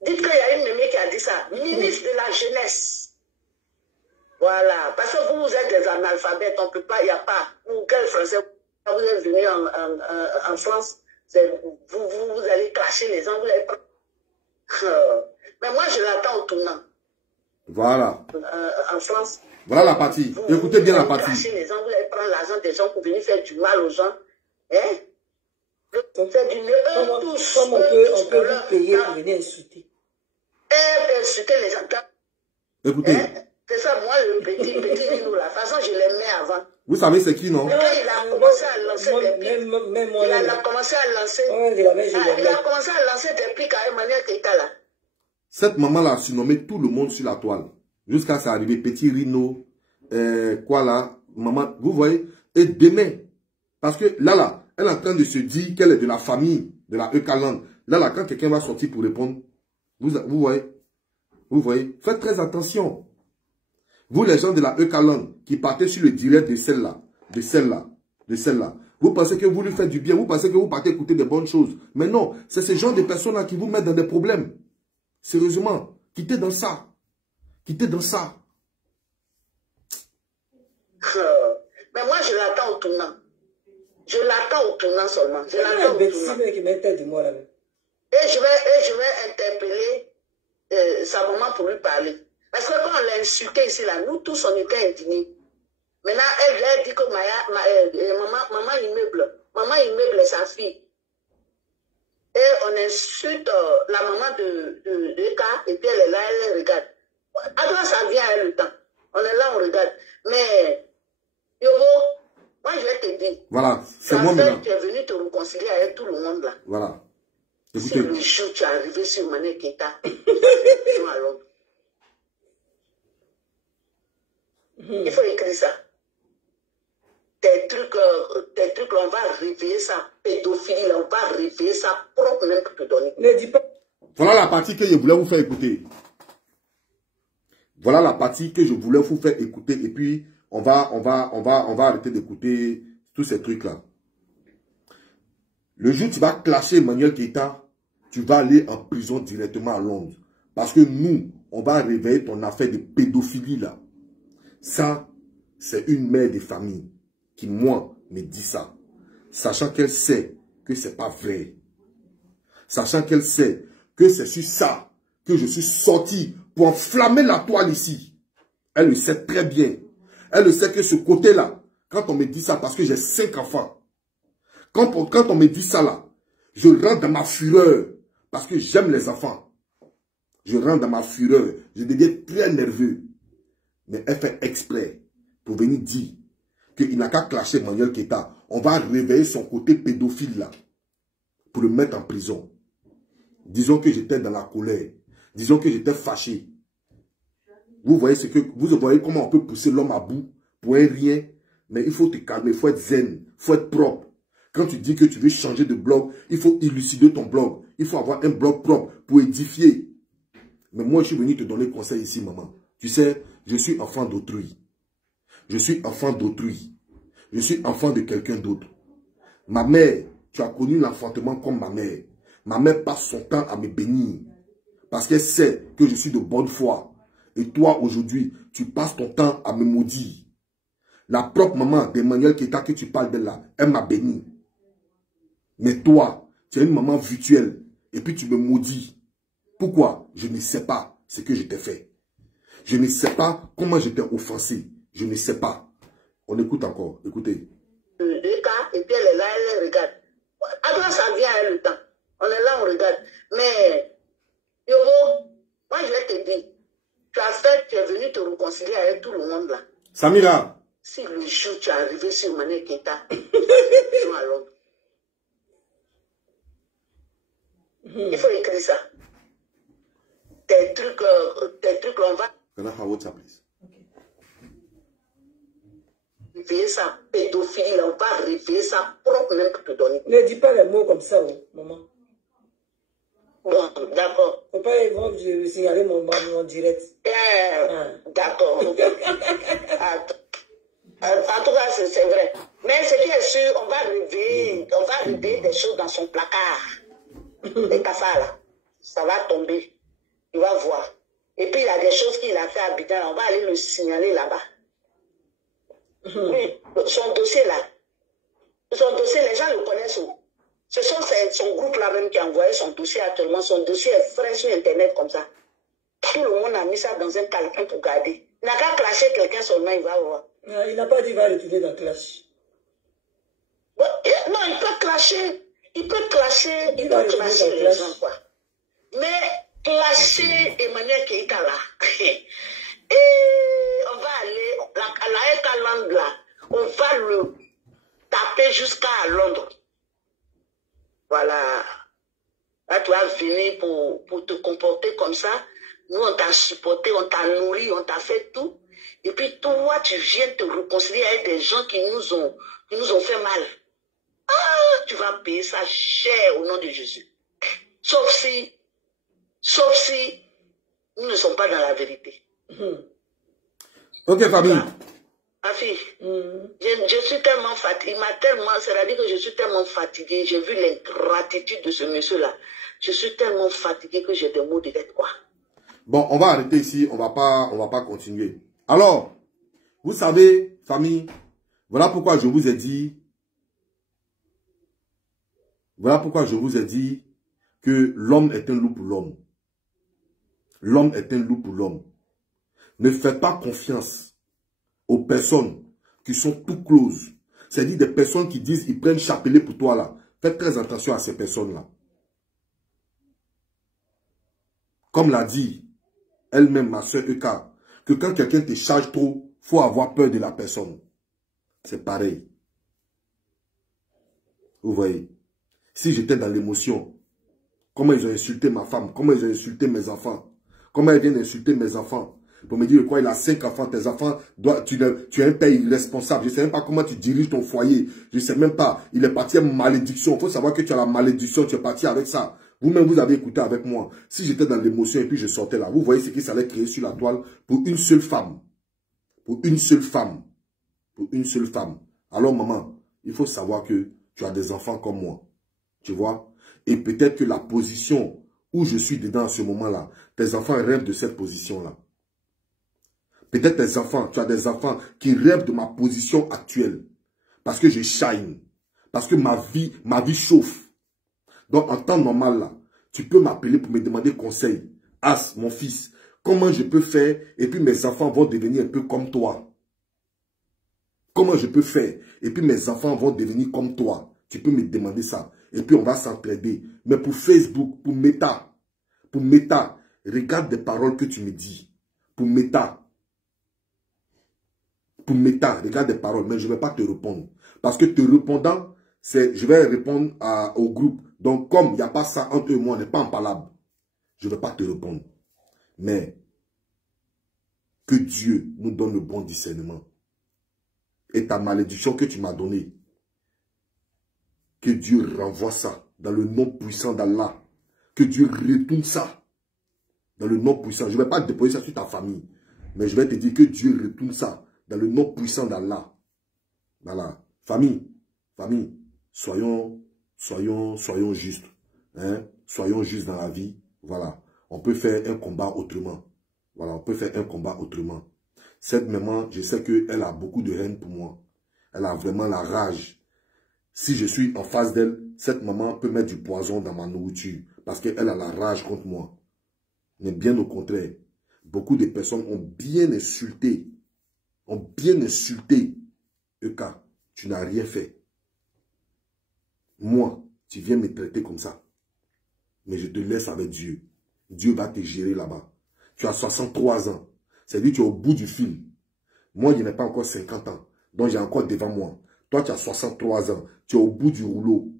Dites qu'il y a une mémé qui a dit ça. Ministre de la jeunesse. Voilà. Parce que vous êtes des analphabètes. On ne peut pas, il n'y a pas. Ou quel français. vous êtes venu en France, vous allez clasher les gens, vous allez prendre. Mais moi, je l'attends au tournant. Voilà. En France. Voilà la partie. Écoutez bien la partie. Clasher les gens, vous allez prendre l'argent des gens pour venir faire du mal aux gens. Hein? Faire du mal. Comme on peut vous payer pour venir insulter. Insulter les gens. Écoutez. Hein? C'est ça, moi, le petit Nino, la façon je l'aimais avant. Vous savez c'est qui, non? Quand il a commencé à lancer des pics, il a commencé à lancer des pics à Emmanuel Keita là. Cette maman-là a surnommé tout le monde sur la toile. Jusqu'à ça arriver, petit Rino, quoi là, maman, vous voyez? Et demain, parce que là, elle est en train de se dire qu'elle est de la famille, de la Eucaland. Là, quand quelqu'un va sortir pour répondre, vous voyez? Faites très attention. Vous, les gens de la Eucaland, qui partez sur le direct de celle-là, vous pensez que vous lui faites du bien, vous pensez que vous partez écouter des bonnes choses. Mais non, c'est ce genre de personnes-là qui vous mettent dans des problèmes. Sérieusement, quittez dans ça. Quittez dans ça. Mais moi, je l'attends au tournant. Je l'attends au tournant seulement. Je l'attends au tournant. Et je vais interpeller sa maman pour lui parler. Parce que quand on l'a insulté ici, là, nous tous, on était indignés. Maintenant, elle dit que maman immeuble est sa fille. Et on insulte la maman de Eka, et puis elle est là, elle regarde. Alors ça vient à elle le temps. On est là, on regarde. Mais, Yobo, moi je vais te dire. Voilà, c'est moi maintenant. Tu es venu te réconcilier avec tout le monde là. Voilà. Écoutez. C'est le jour où tu es arrivé sur Mané Keita. Il faut écrire ça. Tes trucs, on va réveiller ça. Pédophilie, on va réveiller ça propre même pour te donner. Ne dis pas. Voilà la partie que je voulais vous faire écouter. Voilà la partie que je voulais vous faire écouter. Et puis, on va arrêter d'écouter tous ces trucs-là. Le jour où tu vas clasher Emmanuel Keita, tu vas aller en prison directement à Londres. Parce que nous, on va réveiller ton affaire de pédophilie là. Ça, c'est une mère de famille qui, moi, me dit ça. Sachant qu'elle sait que c'est pas vrai. Sachant qu'elle sait que c'est sur ça que je suis sorti pour enflammer la toile ici. Elle le sait très bien. Elle le sait que ce côté-là, quand on me dit ça, parce que j'ai 5 enfants, quand on me dit ça là, je rentre dans ma fureur, parce que j'aime les enfants. Je rentre dans ma fureur, je deviens très nerveux. Mais elle fait exprès pour venir dire qu'il n'a qu'à clasher Emmanuel Keita. On va réveiller son côté pédophile là, pour le mettre en prison. Disons que j'étais dans la colère. Disons que j'étais fâché. Vous voyez comment on peut pousser l'homme à bout pour un rien. Mais il faut te calmer, il faut être zen, il faut être propre. Quand tu dis que tu veux changer de blog, il faut élucider ton blog. Il faut avoir un blog propre pour édifier. Mais moi, je suis venu te donner conseil ici, maman. Tu sais, je suis enfant d'autrui. Je suis enfant d'autrui. Je suis enfant de quelqu'un d'autre. Ma mère, tu as connu l'enfantement comme ma mère. Ma mère passe son temps à me bénir. Parce qu'elle sait que je suis de bonne foi. Et toi, aujourd'hui, tu passes ton temps à me maudire. La propre maman d'Emmanuel Keita que tu parles d'elle là, elle m'a béni. Mais toi, tu es une maman virtuelle. Et puis tu me maudis. Pourquoi? Je ne sais pas ce que je t'ai fait. Je ne sais pas comment je t'ai offensé. Je ne sais pas. On écoute encore. Écoutez. Et puis elle est là, elle regarde. Après ça vient à elle le temps. On est là, on regarde. Mais, Yobo, moi je vais te dire, tu es venu te réconcilier avec tout le monde là. Samira. Si le jour tu es arrivé sur Mané Keita, alors, il faut écrire ça. Tes trucs, on va... Can I have WhatsApp, please? Réveiller ça, pédophilie, on va réveiller ça propre même pour te donner. Ne dis pas les mots comme ça, maman. Bon, d'accord. Faut pas je signaler mon direct. D'accord. En tout cas, c'est vrai. Mais ce qui est sûr, on va réveiller des choses dans son placard. Les cafards là, ça va tomber. Il va voir. Et puis il y a des choses qu'il a fait à Abidjan, on va aller le signaler là-bas. Oui, son dossier là, Son dossier, les gens le connaissent. Ce sont son groupe là même qui a envoyé son dossier actuellement. Son dossier est frais sur Internet comme ça. Tout le monde a mis ça dans un calepin pour garder. Il n'a qu'à clasher quelqu'un seulement, il va voir. Il n'a pas dit qu'il va retourner dans la classe. Bon, non, il peut clasher. Il peut clasher les gens, quoi. Mais clasher Emmanuel Keïta là. Et on va aller, la Ekaland là, on va le taper jusqu'à Londres. Voilà. Là, tu vas venir pour te comporter comme ça. Nous, on t'a supporté, on t'a nourri, on t'a fait tout. Et puis, toi, tu viens te réconcilier avec des gens qui nous ont fait mal. Ah, tu vas payer ça cher au nom de Jésus. Sauf si nous ne sommes pas dans la vérité. Ok, famille. Ma fille, je suis tellement fatiguée. C'est-à-dire que je suis tellement fatiguée. J'ai vu l'ingratitude de ce monsieur-là. Je suis tellement fatiguée que j'ai des mots de tête, quoi. Bon, on va arrêter ici. On va pas continuer. Alors, vous savez, famille, voilà pourquoi je vous ai dit. Voilà pourquoi je vous ai dit que l'homme est un loup pour l'homme. L'homme est un loup pour l'homme. Ne faites pas confiance aux personnes qui sont tout closes. C'est-à-dire des personnes qui disent, ils prennent chapelet pour toi là. Faites très attention à ces personnes-là. Comme l'a dit elle-même, ma soeur Eka, que quand quelqu'un te charge trop, il faut avoir peur de la personne. C'est pareil. Vous voyez? Si j'étais dans l'émotion, comment ils ont insulté ma femme, comment ils ont insulté mes enfants, comment ils viennent insulter mes enfants, pour me dire quoi, il a 5 enfants, tes enfants, tu es un père irresponsable, je ne sais même pas comment tu diriges ton foyer, je ne sais même pas, il est parti à malédiction, il faut savoir que tu as la malédiction, tu es parti avec ça. Vous-même, vous avez écouté avec moi. Si j'étais dans l'émotion et puis je sortais là, vous voyez ce qui s'allait créer sur la toile pour une seule femme. Pour une seule femme. Pour une seule femme. Alors maman, il faut savoir que tu as des enfants comme moi. Tu vois? Et peut-être que la position où je suis dedans à ce moment-là, tes enfants rêvent de cette position-là. Peut-être tes enfants, tu as des enfants qui rêvent de ma position actuelle. Parce que je shine. Parce que ma vie chauffe. Donc en temps normal là, tu peux m'appeler pour me demander conseil. As, mon fils, comment je peux faire et puis mes enfants vont devenir un peu comme toi. Comment je peux faire et puis mes enfants vont devenir comme toi. Tu peux me demander ça. Et puis on va s'entraider. Mais pour Facebook, pour Meta, regarde des paroles que tu me dis. Pour Meta, regarde des paroles, mais je ne vais pas te répondre. Parce que te répondant, je vais répondre au groupe. Donc comme il n'y a pas ça entre eux et moi, on n'est pas en palabre. Je ne vais pas te répondre. Mais que Dieu nous donne le bon discernement. Et ta malédiction que tu m'as donnée, que Dieu renvoie ça dans le nom puissant d'Allah. Que Dieu retourne ça dans le nom puissant. Je ne vais pas déposer ça sur ta famille. Mais je vais te dire que Dieu retourne ça dans le nom puissant d'Allah. Voilà. Famille, soyons justes. Hein? Soyons justes dans la vie. Voilà. On peut faire un combat autrement. Voilà, on peut faire un combat autrement. Cette maman, je sais qu'elle a beaucoup de haine pour moi. Elle a vraiment la rage. Si je suis en face d'elle, cette maman peut mettre du poison dans ma nourriture. Parce qu'elle a la rage contre moi. Mais bien au contraire, beaucoup de personnes ont bien insulté. Eka, tu n'as rien fait. Moi, tu viens me traiter comme ça. Mais je te laisse avec Dieu. Dieu va te gérer là-bas. Tu as 63 ans. C'est-à-dire que tu es au bout du fil. Moi, je n'ai pas encore 50 ans. Donc, j'ai encore devant moi. Toi, tu as 63 ans. Tu es au bout du rouleau.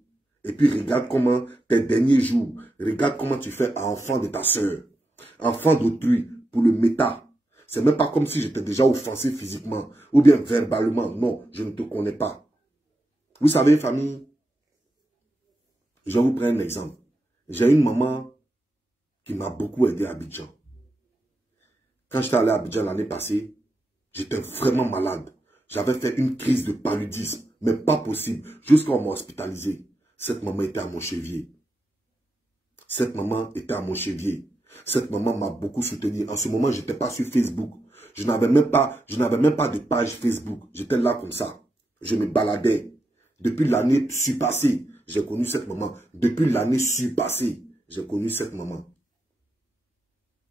Et puis, regarde comment tes derniers jours. Regarde comment tu fais à enfant de ta soeur. Enfant d'autrui pour le méta. C'est même pas comme si j'étais déjà offensé physiquement. Ou bien verbalement. Non, je ne te connais pas. Vous savez, famille, je vais vous prendre un exemple. J'ai une maman qui m'a beaucoup aidé à Abidjan. Quand j'étais allé à Abidjan l'année passée, j'étais vraiment malade. J'avais fait une crise de paludisme, mais pas possible, jusqu'à on m'a hospitalisé. Cette maman était à mon chevier. Cette maman m'a beaucoup soutenu. En ce moment, je n'étais pas sur Facebook. Je n'avais même pas de page Facebook. J'étais là comme ça. Je me baladais. Depuis l'année surpassée, j'ai connu cette maman. Depuis l'année surpassée, j'ai connu cette maman.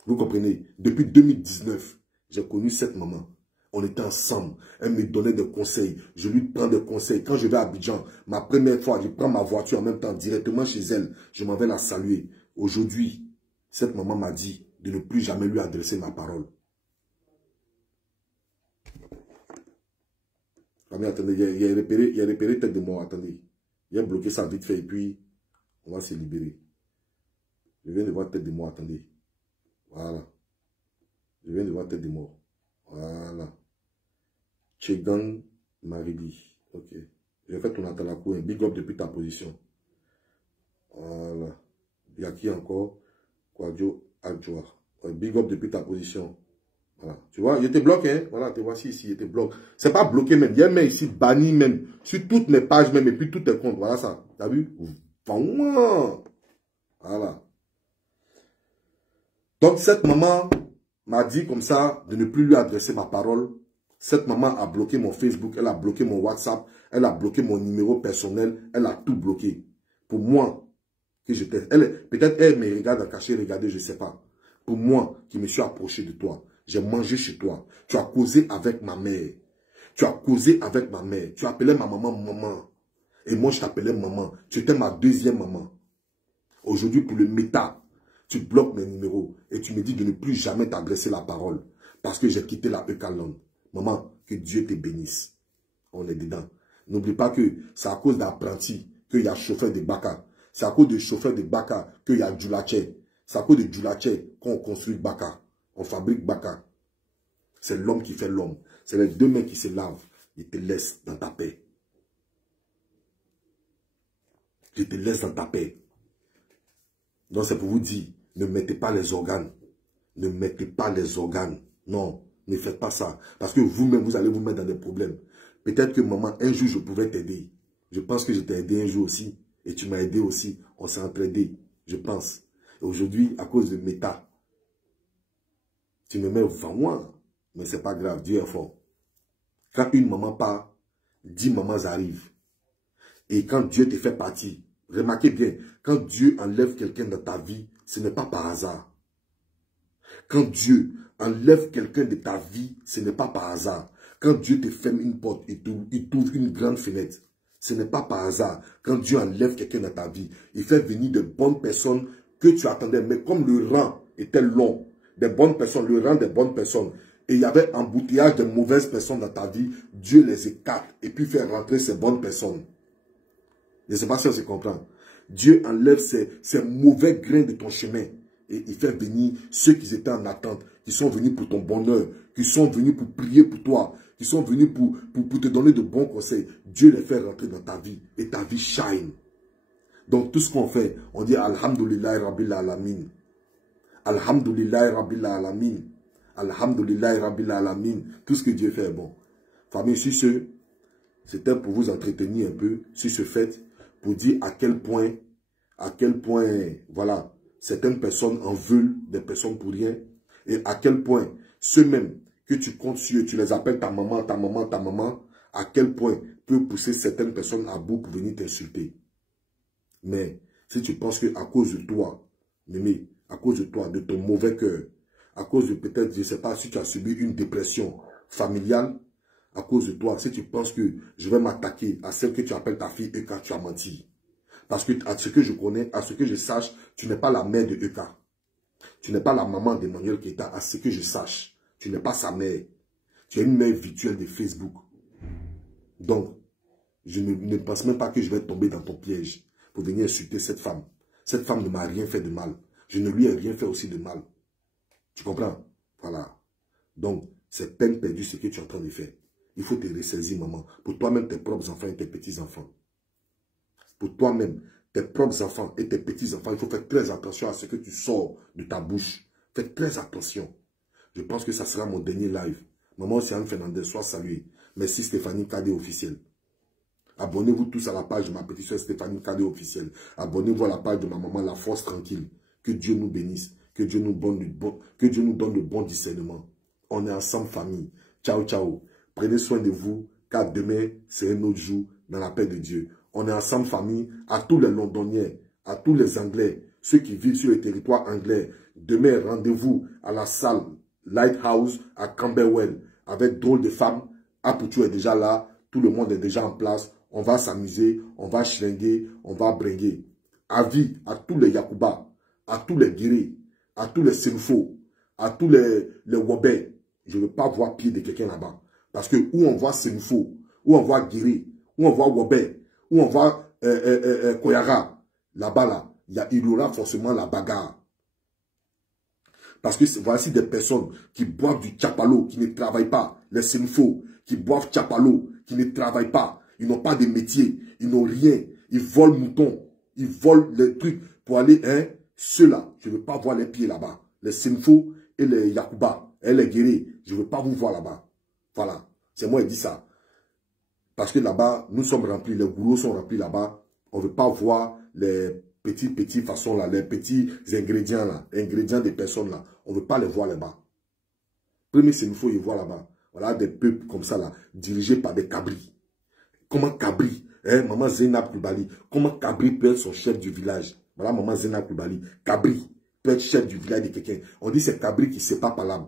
Vous comprenez? Depuis 2019, j'ai connu cette maman. On était ensemble. Elle me donnait des conseils. Je lui prends des conseils. Quand je vais à Abidjan, ma première fois, je prends ma voiture en même temps, directement chez elle. Je m'en vais la saluer. Aujourd'hui, cette maman m'a dit de ne plus jamais lui adresser ma parole. Mais attendez, il a repéré tête de mort. Attendez. Il a bloqué ça vite fait et puis on va se libérer. Je viens de voir tête de mort. Attendez. Voilà. Je viens de voir tête de mort. Voilà. Chegang Maribi. Ok. Je vais faire ton atalakou. Un big up depuis ta position. Voilà. Il y a qui encore? Kwadjo Adjoa. Big up depuis ta position. Voilà. Tu vois, il était bloqué. Hein? Voilà, te voici ici, il était bloqué. C'est pas bloqué même. Il y a même ici banni même. Sur toutes mes pages même et puis tous tes comptes. Voilà ça. T'as vu? Voilà. Donc cette maman m'a dit comme ça de ne plus lui adresser ma parole. Cette maman a bloqué mon Facebook, elle a bloqué mon WhatsApp, elle a bloqué mon numéro personnel, elle a tout bloqué. Pour moi, que j'étais, peut-être elle me regarde en cachet, regardez, je ne sais pas. Pour moi, qui me suis approché de toi, j'ai mangé chez toi, tu as causé avec ma mère. Tu as causé avec ma mère, tu appelais ma maman maman. Et moi, je t'appelais maman. Tu étais ma deuxième maman. Aujourd'hui, pour le méta, tu bloques mes numéros et tu me dis de ne plus jamais t'adresser la parole parce que j'ai quitté la Eukalon. Maman, que Dieu te bénisse. On est dedans. N'oublie pas que c'est à cause d'apprentis qu'il y a chauffeur de Baka. C'est à cause de chauffeur de Baka qu'il y a Djoulaché. C'est à cause de Djoulaché qu'on construit Baka. On fabrique Baka. C'est l'homme qui fait l'homme. C'est les deux mains qui se lavent. Ils te laissent dans ta paix. Je te laisse dans ta paix. Donc c'est pour vous dire, ne mettez pas les organes. Ne mettez pas les organes. Non, ne faites pas ça. Parce que vous-même, vous allez vous mettre dans des problèmes. Peut-être que maman, un jour, je pouvais t'aider. Je pense que je t'ai aidé un jour aussi. Et tu m'as aidé aussi. On s'est entraidés, je pense. Et aujourd'hui, à cause de méta, tu me mets devant moi. Mais c'est pas grave, Dieu est fort. Quand une maman part, 10 mamans arrivent. Et quand Dieu te fait partie, remarquez bien, quand Dieu enlève quelqu'un dans ta vie, ce n'est pas par hasard. Quand Dieu enlève quelqu'un de ta vie, ce n'est pas par hasard. Quand Dieu te ferme une porte et il t'ouvre une grande fenêtre, ce n'est pas par hasard. Quand Dieu enlève quelqu'un dans ta vie, il fait venir de bonnes personnes que tu attendais. Mais comme le rang était long, des bonnes personnes, le rang des bonnes personnes, et il y avait embouteillage de mauvaises personnes dans ta vie, Dieu les écarte et puis fait rentrer ces bonnes personnes. Je ne sais pas si on se comprend. Dieu enlève ces mauvais grains de ton chemin et il fait venir ceux qui étaient en attente, qui sont venus pour ton bonheur, qui sont venus pour prier pour toi, qui sont venus pour te donner de bons conseils. Dieu les fait rentrer dans ta vie et ta vie shine. Donc tout ce qu'on fait, on dit Alhamdulillah Rabbil Alamin. Alhamdulillah Rabbil Alamin. Alhamdulillah Rabbil Alamin. Tout ce que Dieu fait est bon. Famille, sur ce, c'était pour vous entretenir un peu sur ce fait, pour dire à quel point, voilà, certaines personnes en veulent des personnes pour rien, et à quel point ceux-mêmes que tu comptes sur, tu les appelles ta maman, ta maman, ta maman, à quel point peut pousser certaines personnes à bout pour venir t'insulter. Mais si tu penses qu'à cause de toi, Mémé, à cause de toi, de ton mauvais cœur, à cause de peut-être, je ne sais pas, si tu as subi une dépression familiale, à cause de toi, si tu penses que je vais m'attaquer à celle que tu appelles ta fille Eka, tu as menti. Parce que à ce que je connais, à ce que je sache, tu n'es pas la mère de Eka. Tu n'es pas la maman d'Emmanuel Keita, à ce que je sache. Tu n'es pas sa mère. Tu es une mère virtuelle de Facebook. Donc, je ne pense même pas que je vais tomber dans ton piège pour venir insulter cette femme. Cette femme ne m'a rien fait de mal. Je ne lui ai rien fait aussi de mal. Tu comprends? Voilà. Donc, c'est peine perdue ce que tu es en train de faire. Il faut te ressaisir, maman. Pour toi-même, tes propres enfants et tes petits-enfants. Pour toi-même, tes propres enfants et tes petits-enfants, il faut faire très attention à ce que tu sors de ta bouche. Fais très attention. Je pense que ça sera mon dernier live. Maman Océane Fernandez, sois saluée. Merci Stéphanie Kadé officielle. Abonnez-vous tous à la page de ma petite soeur Stéphanie Kadé officielle. Abonnez-vous à la page de ma maman La Force Tranquille. Que Dieu nous bénisse. Que Dieu nous donne le bon discernement. On est ensemble, famille. Ciao, ciao. Prenez soin de vous, car demain, c'est un autre jour. dans la paix de Dieu. On est ensemble, famille, à tous les Londoniens, à tous les Anglais, ceux qui vivent sur le territoire anglais. Demain, rendez-vous à la salle Lighthouse à Camberwell avec Drôle de Femmes. Aputu est déjà là, tout le monde est déjà en place. On va s'amuser, on va schlinguer, on va bringuer. Avis à tous les Yakuba, à tous les Guérés, à tous les Senfo, à tous les Wobé. Je ne veux pas voir pied de quelqu'un là-bas. Parce que où on voit Senfo, où on voit Guéré, où on voit Wobé, où on voit Koyara, là-bas, là, il y aura forcément la bagarre. Parce que voici des personnes qui boivent du tchapalo, qui ne travaillent pas. Les Senfo, qui boivent tchapalo, qui ne travaillent pas. Ils n'ont pas de métier, ils n'ont rien. Ils volent moutons, ils volent les trucs pour aller, hein. Ceux-là, je ne veux pas voir les pieds là-bas. Les Senfo et les Yakuba, et les Guérés, je ne veux pas vous voir là-bas. Voilà, c'est moi qui dis ça. Parce que là-bas, nous sommes remplis, les gourous sont remplis là-bas. On ne veut pas voir les petits façons là, les petits ingrédients là, ingrédients des personnes là. On ne veut pas les voir là-bas. Premier, c'est il faut y voir là-bas. Voilà des peuples comme ça là, dirigés par des cabris. Comment Cabri, hein, maman Zainab Koulibaly, comment Cabri peut être son chef du village? Voilà maman Zainab Koulibaly. Cabri peut être chef du village de quelqu'un. On dit c'est Cabri qui ne sait pas parler.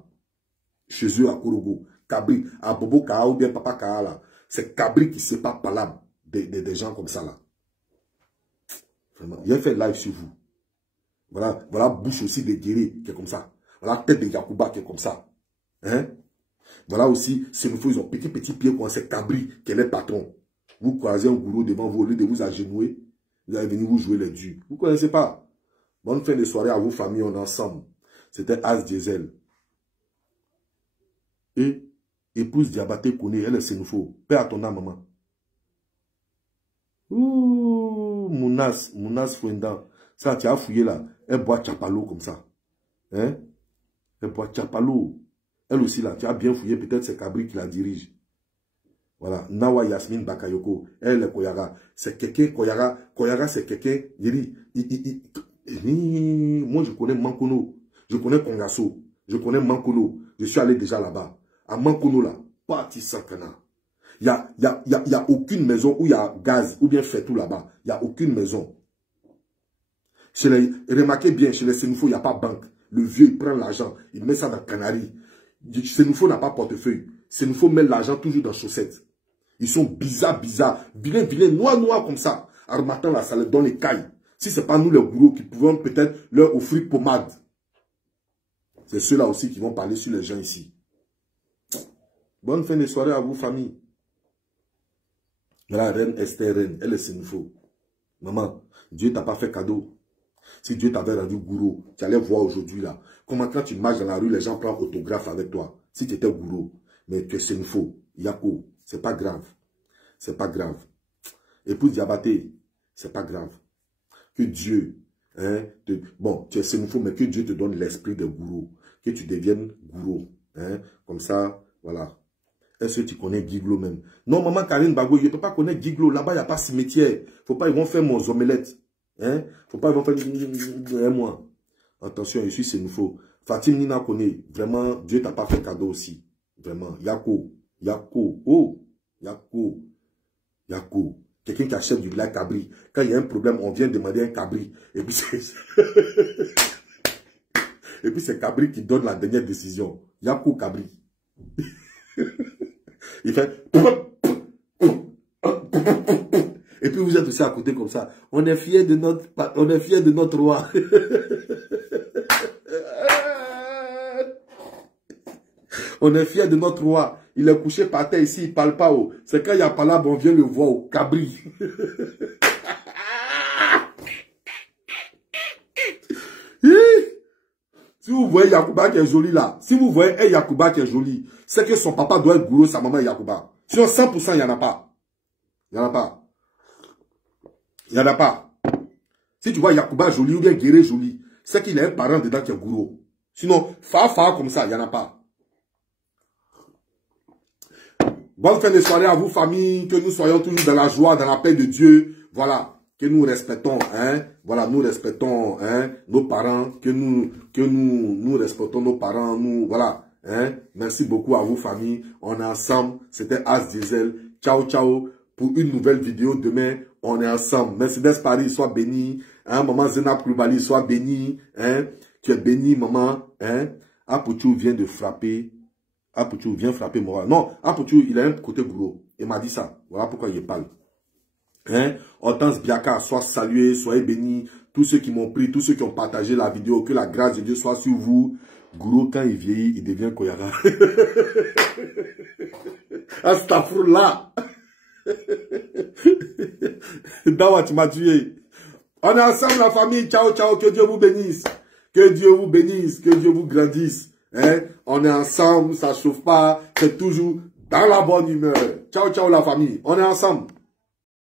Chez eux à Korogo. Cabri, à Bobo Kaa ou bien Papa Kaa là. C'est Cabri qui ne sait pas parler des gens comme ça là. Vraiment, il a fait live sur vous. Voilà bouche aussi de Guéré qui est comme ça. Voilà tête de Yakuba qui est comme ça. Hein? Voilà aussi, c'est nous ils ont petit pied quand c'est Cabri qui est le patron. Vous croisez un gourou devant vous, au lieu de vous agenouiller, vous allez venir vous jouer les dieux. Vous ne connaissez pas. Bonne fin de soirée à vous, famille, on est ensemble. C'était As Diesel. Et épouse Diabaté connaît, elle est Sénoufo. Paix à ton âme, maman. Ouh, Mounas Fouendan. Ça, tu as fouillé là. Elle boit Tchapalo comme ça. Hein? Elle boit Tchapalo. Elle aussi là, tu as bien fouillé, peut-être c'est Cabri qui la dirige. Voilà, Nawa Yasmine Bakayoko, elle est Koyara. C'est quelqu'un, Koyara c'est quelqu'un, moi je connais Mankono, je connais Kongaso, je connais Mankono, je suis allé déjà là-bas. À Mankono là, parti Sakana. Il y a aucune maison où il y a gaz, ou bien fait tout là-bas. Il n'y a aucune maison. Remarquez bien, chez les Sénoufo, il n'y a pas banque. Le vieux, il prend l'argent, il met ça dans Canary. Sénoufo n'a pas portefeuille. Sénoufo met l'argent toujours dans chaussettes. Ils sont bizarres, vilains, noirs comme ça. Armatan là, ça les donne les cailles. Si ce n'est pas nous les gourous qui pouvons peut-être leur offrir pommade. C'est ceux-là aussi qui vont parler sur les gens ici. Bonne fin de soirée à vous, famille. La reine Esther, reine, elle est Sénoufo. Maman, Dieu t'a pas fait cadeau. Si Dieu t'avait rendu gourou, tu allais voir aujourd'hui là. Comment quand tu marches dans la rue, les gens prennent autographe avec toi. Si tu étais gourou, mais tu es Sénoufo, Yako, c'est pas grave. C'est pas grave. Épouse Diabaté, c'est pas grave. Que Dieu, hein, bon, tu es Sénoufo, mais que Dieu te donne l'esprit de gourou. Que tu deviennes gourou. Hein, comme ça, voilà. Est-ce que tu connais Giglo même? Non, maman Karine Bago, je ne peux pas connaître Giglo. Là-bas, il n'y a pas cimetière. Faut pas, ils vont faire mon omelette. Hein? Faut pas, ils vont faire moi. Attention, je suis Sénoufo. Fatim Nina connaît. Vraiment, Dieu t'a pas fait cadeau aussi. Vraiment. Yako. Oh. Yako. Quelqu'un qui achète du lait cabri. Quand il y a un problème, on vient demander un cabri. Et puis c'est cabri qui donne la dernière décision. Yako cabri. Il fait... Et puis vous êtes aussi à côté comme ça. On est fiers de notre roi. On est fiers de notre roi. Il est couché par terre ici, il ne parle pas. C'est quand il y a pas là, on vient le voir au cabri. Si vous voyez Yacouba qui est joli là, si vous voyez un Yacouba qui est joli, c'est que son papa doit être gourou, sa maman est Yacouba. Sinon 100%, il n'y en a pas. Il n'y en a pas. Il n'y en a pas. Si tu vois Yacouba joli ou bien Guéré joli, c'est qu'il a un parent dedans qui est gourou. Sinon, fa comme ça, il n'y en a pas. Bonne fin de soirée à vous, famille. Que nous soyons toujours dans la joie, dans la paix de Dieu. Voilà. Que nous respectons, hein. Voilà, nous respectons, hein, nos parents. Que nous respectons nos parents. Nous, voilà, hein. Merci beaucoup à vous, famille. On est ensemble. C'était As Diesel. Ciao, ciao. pour une nouvelle vidéo. Demain, on est ensemble. Mercedes Paris, sois béni. Hein, maman Zenab Koulibaly, sois béni. Hein, tu es béni, maman. Hein. Apouchou vient de frapper. Apouchou vient frapper moi. Non, Apouchou, il a un côté gros. Il m'a dit ça. Voilà pourquoi il parle. Hein? Hortense Biaka, sois salué, soyez bénis. Tous ceux qui m'ont pris, tous ceux qui ont partagé la vidéo, que la grâce de Dieu soit sur vous. Gourou, quand il vieillit, il devient Koyara. Astaghfirullah. Dawa, tu m'as tué. On est ensemble, la famille. Ciao, ciao. Que Dieu vous bénisse. Que Dieu vous bénisse. Que Dieu vous grandisse. Hein? On est ensemble, ça chauffe pas. C'est toujours dans la bonne humeur. Ciao, ciao, la famille. On est ensemble.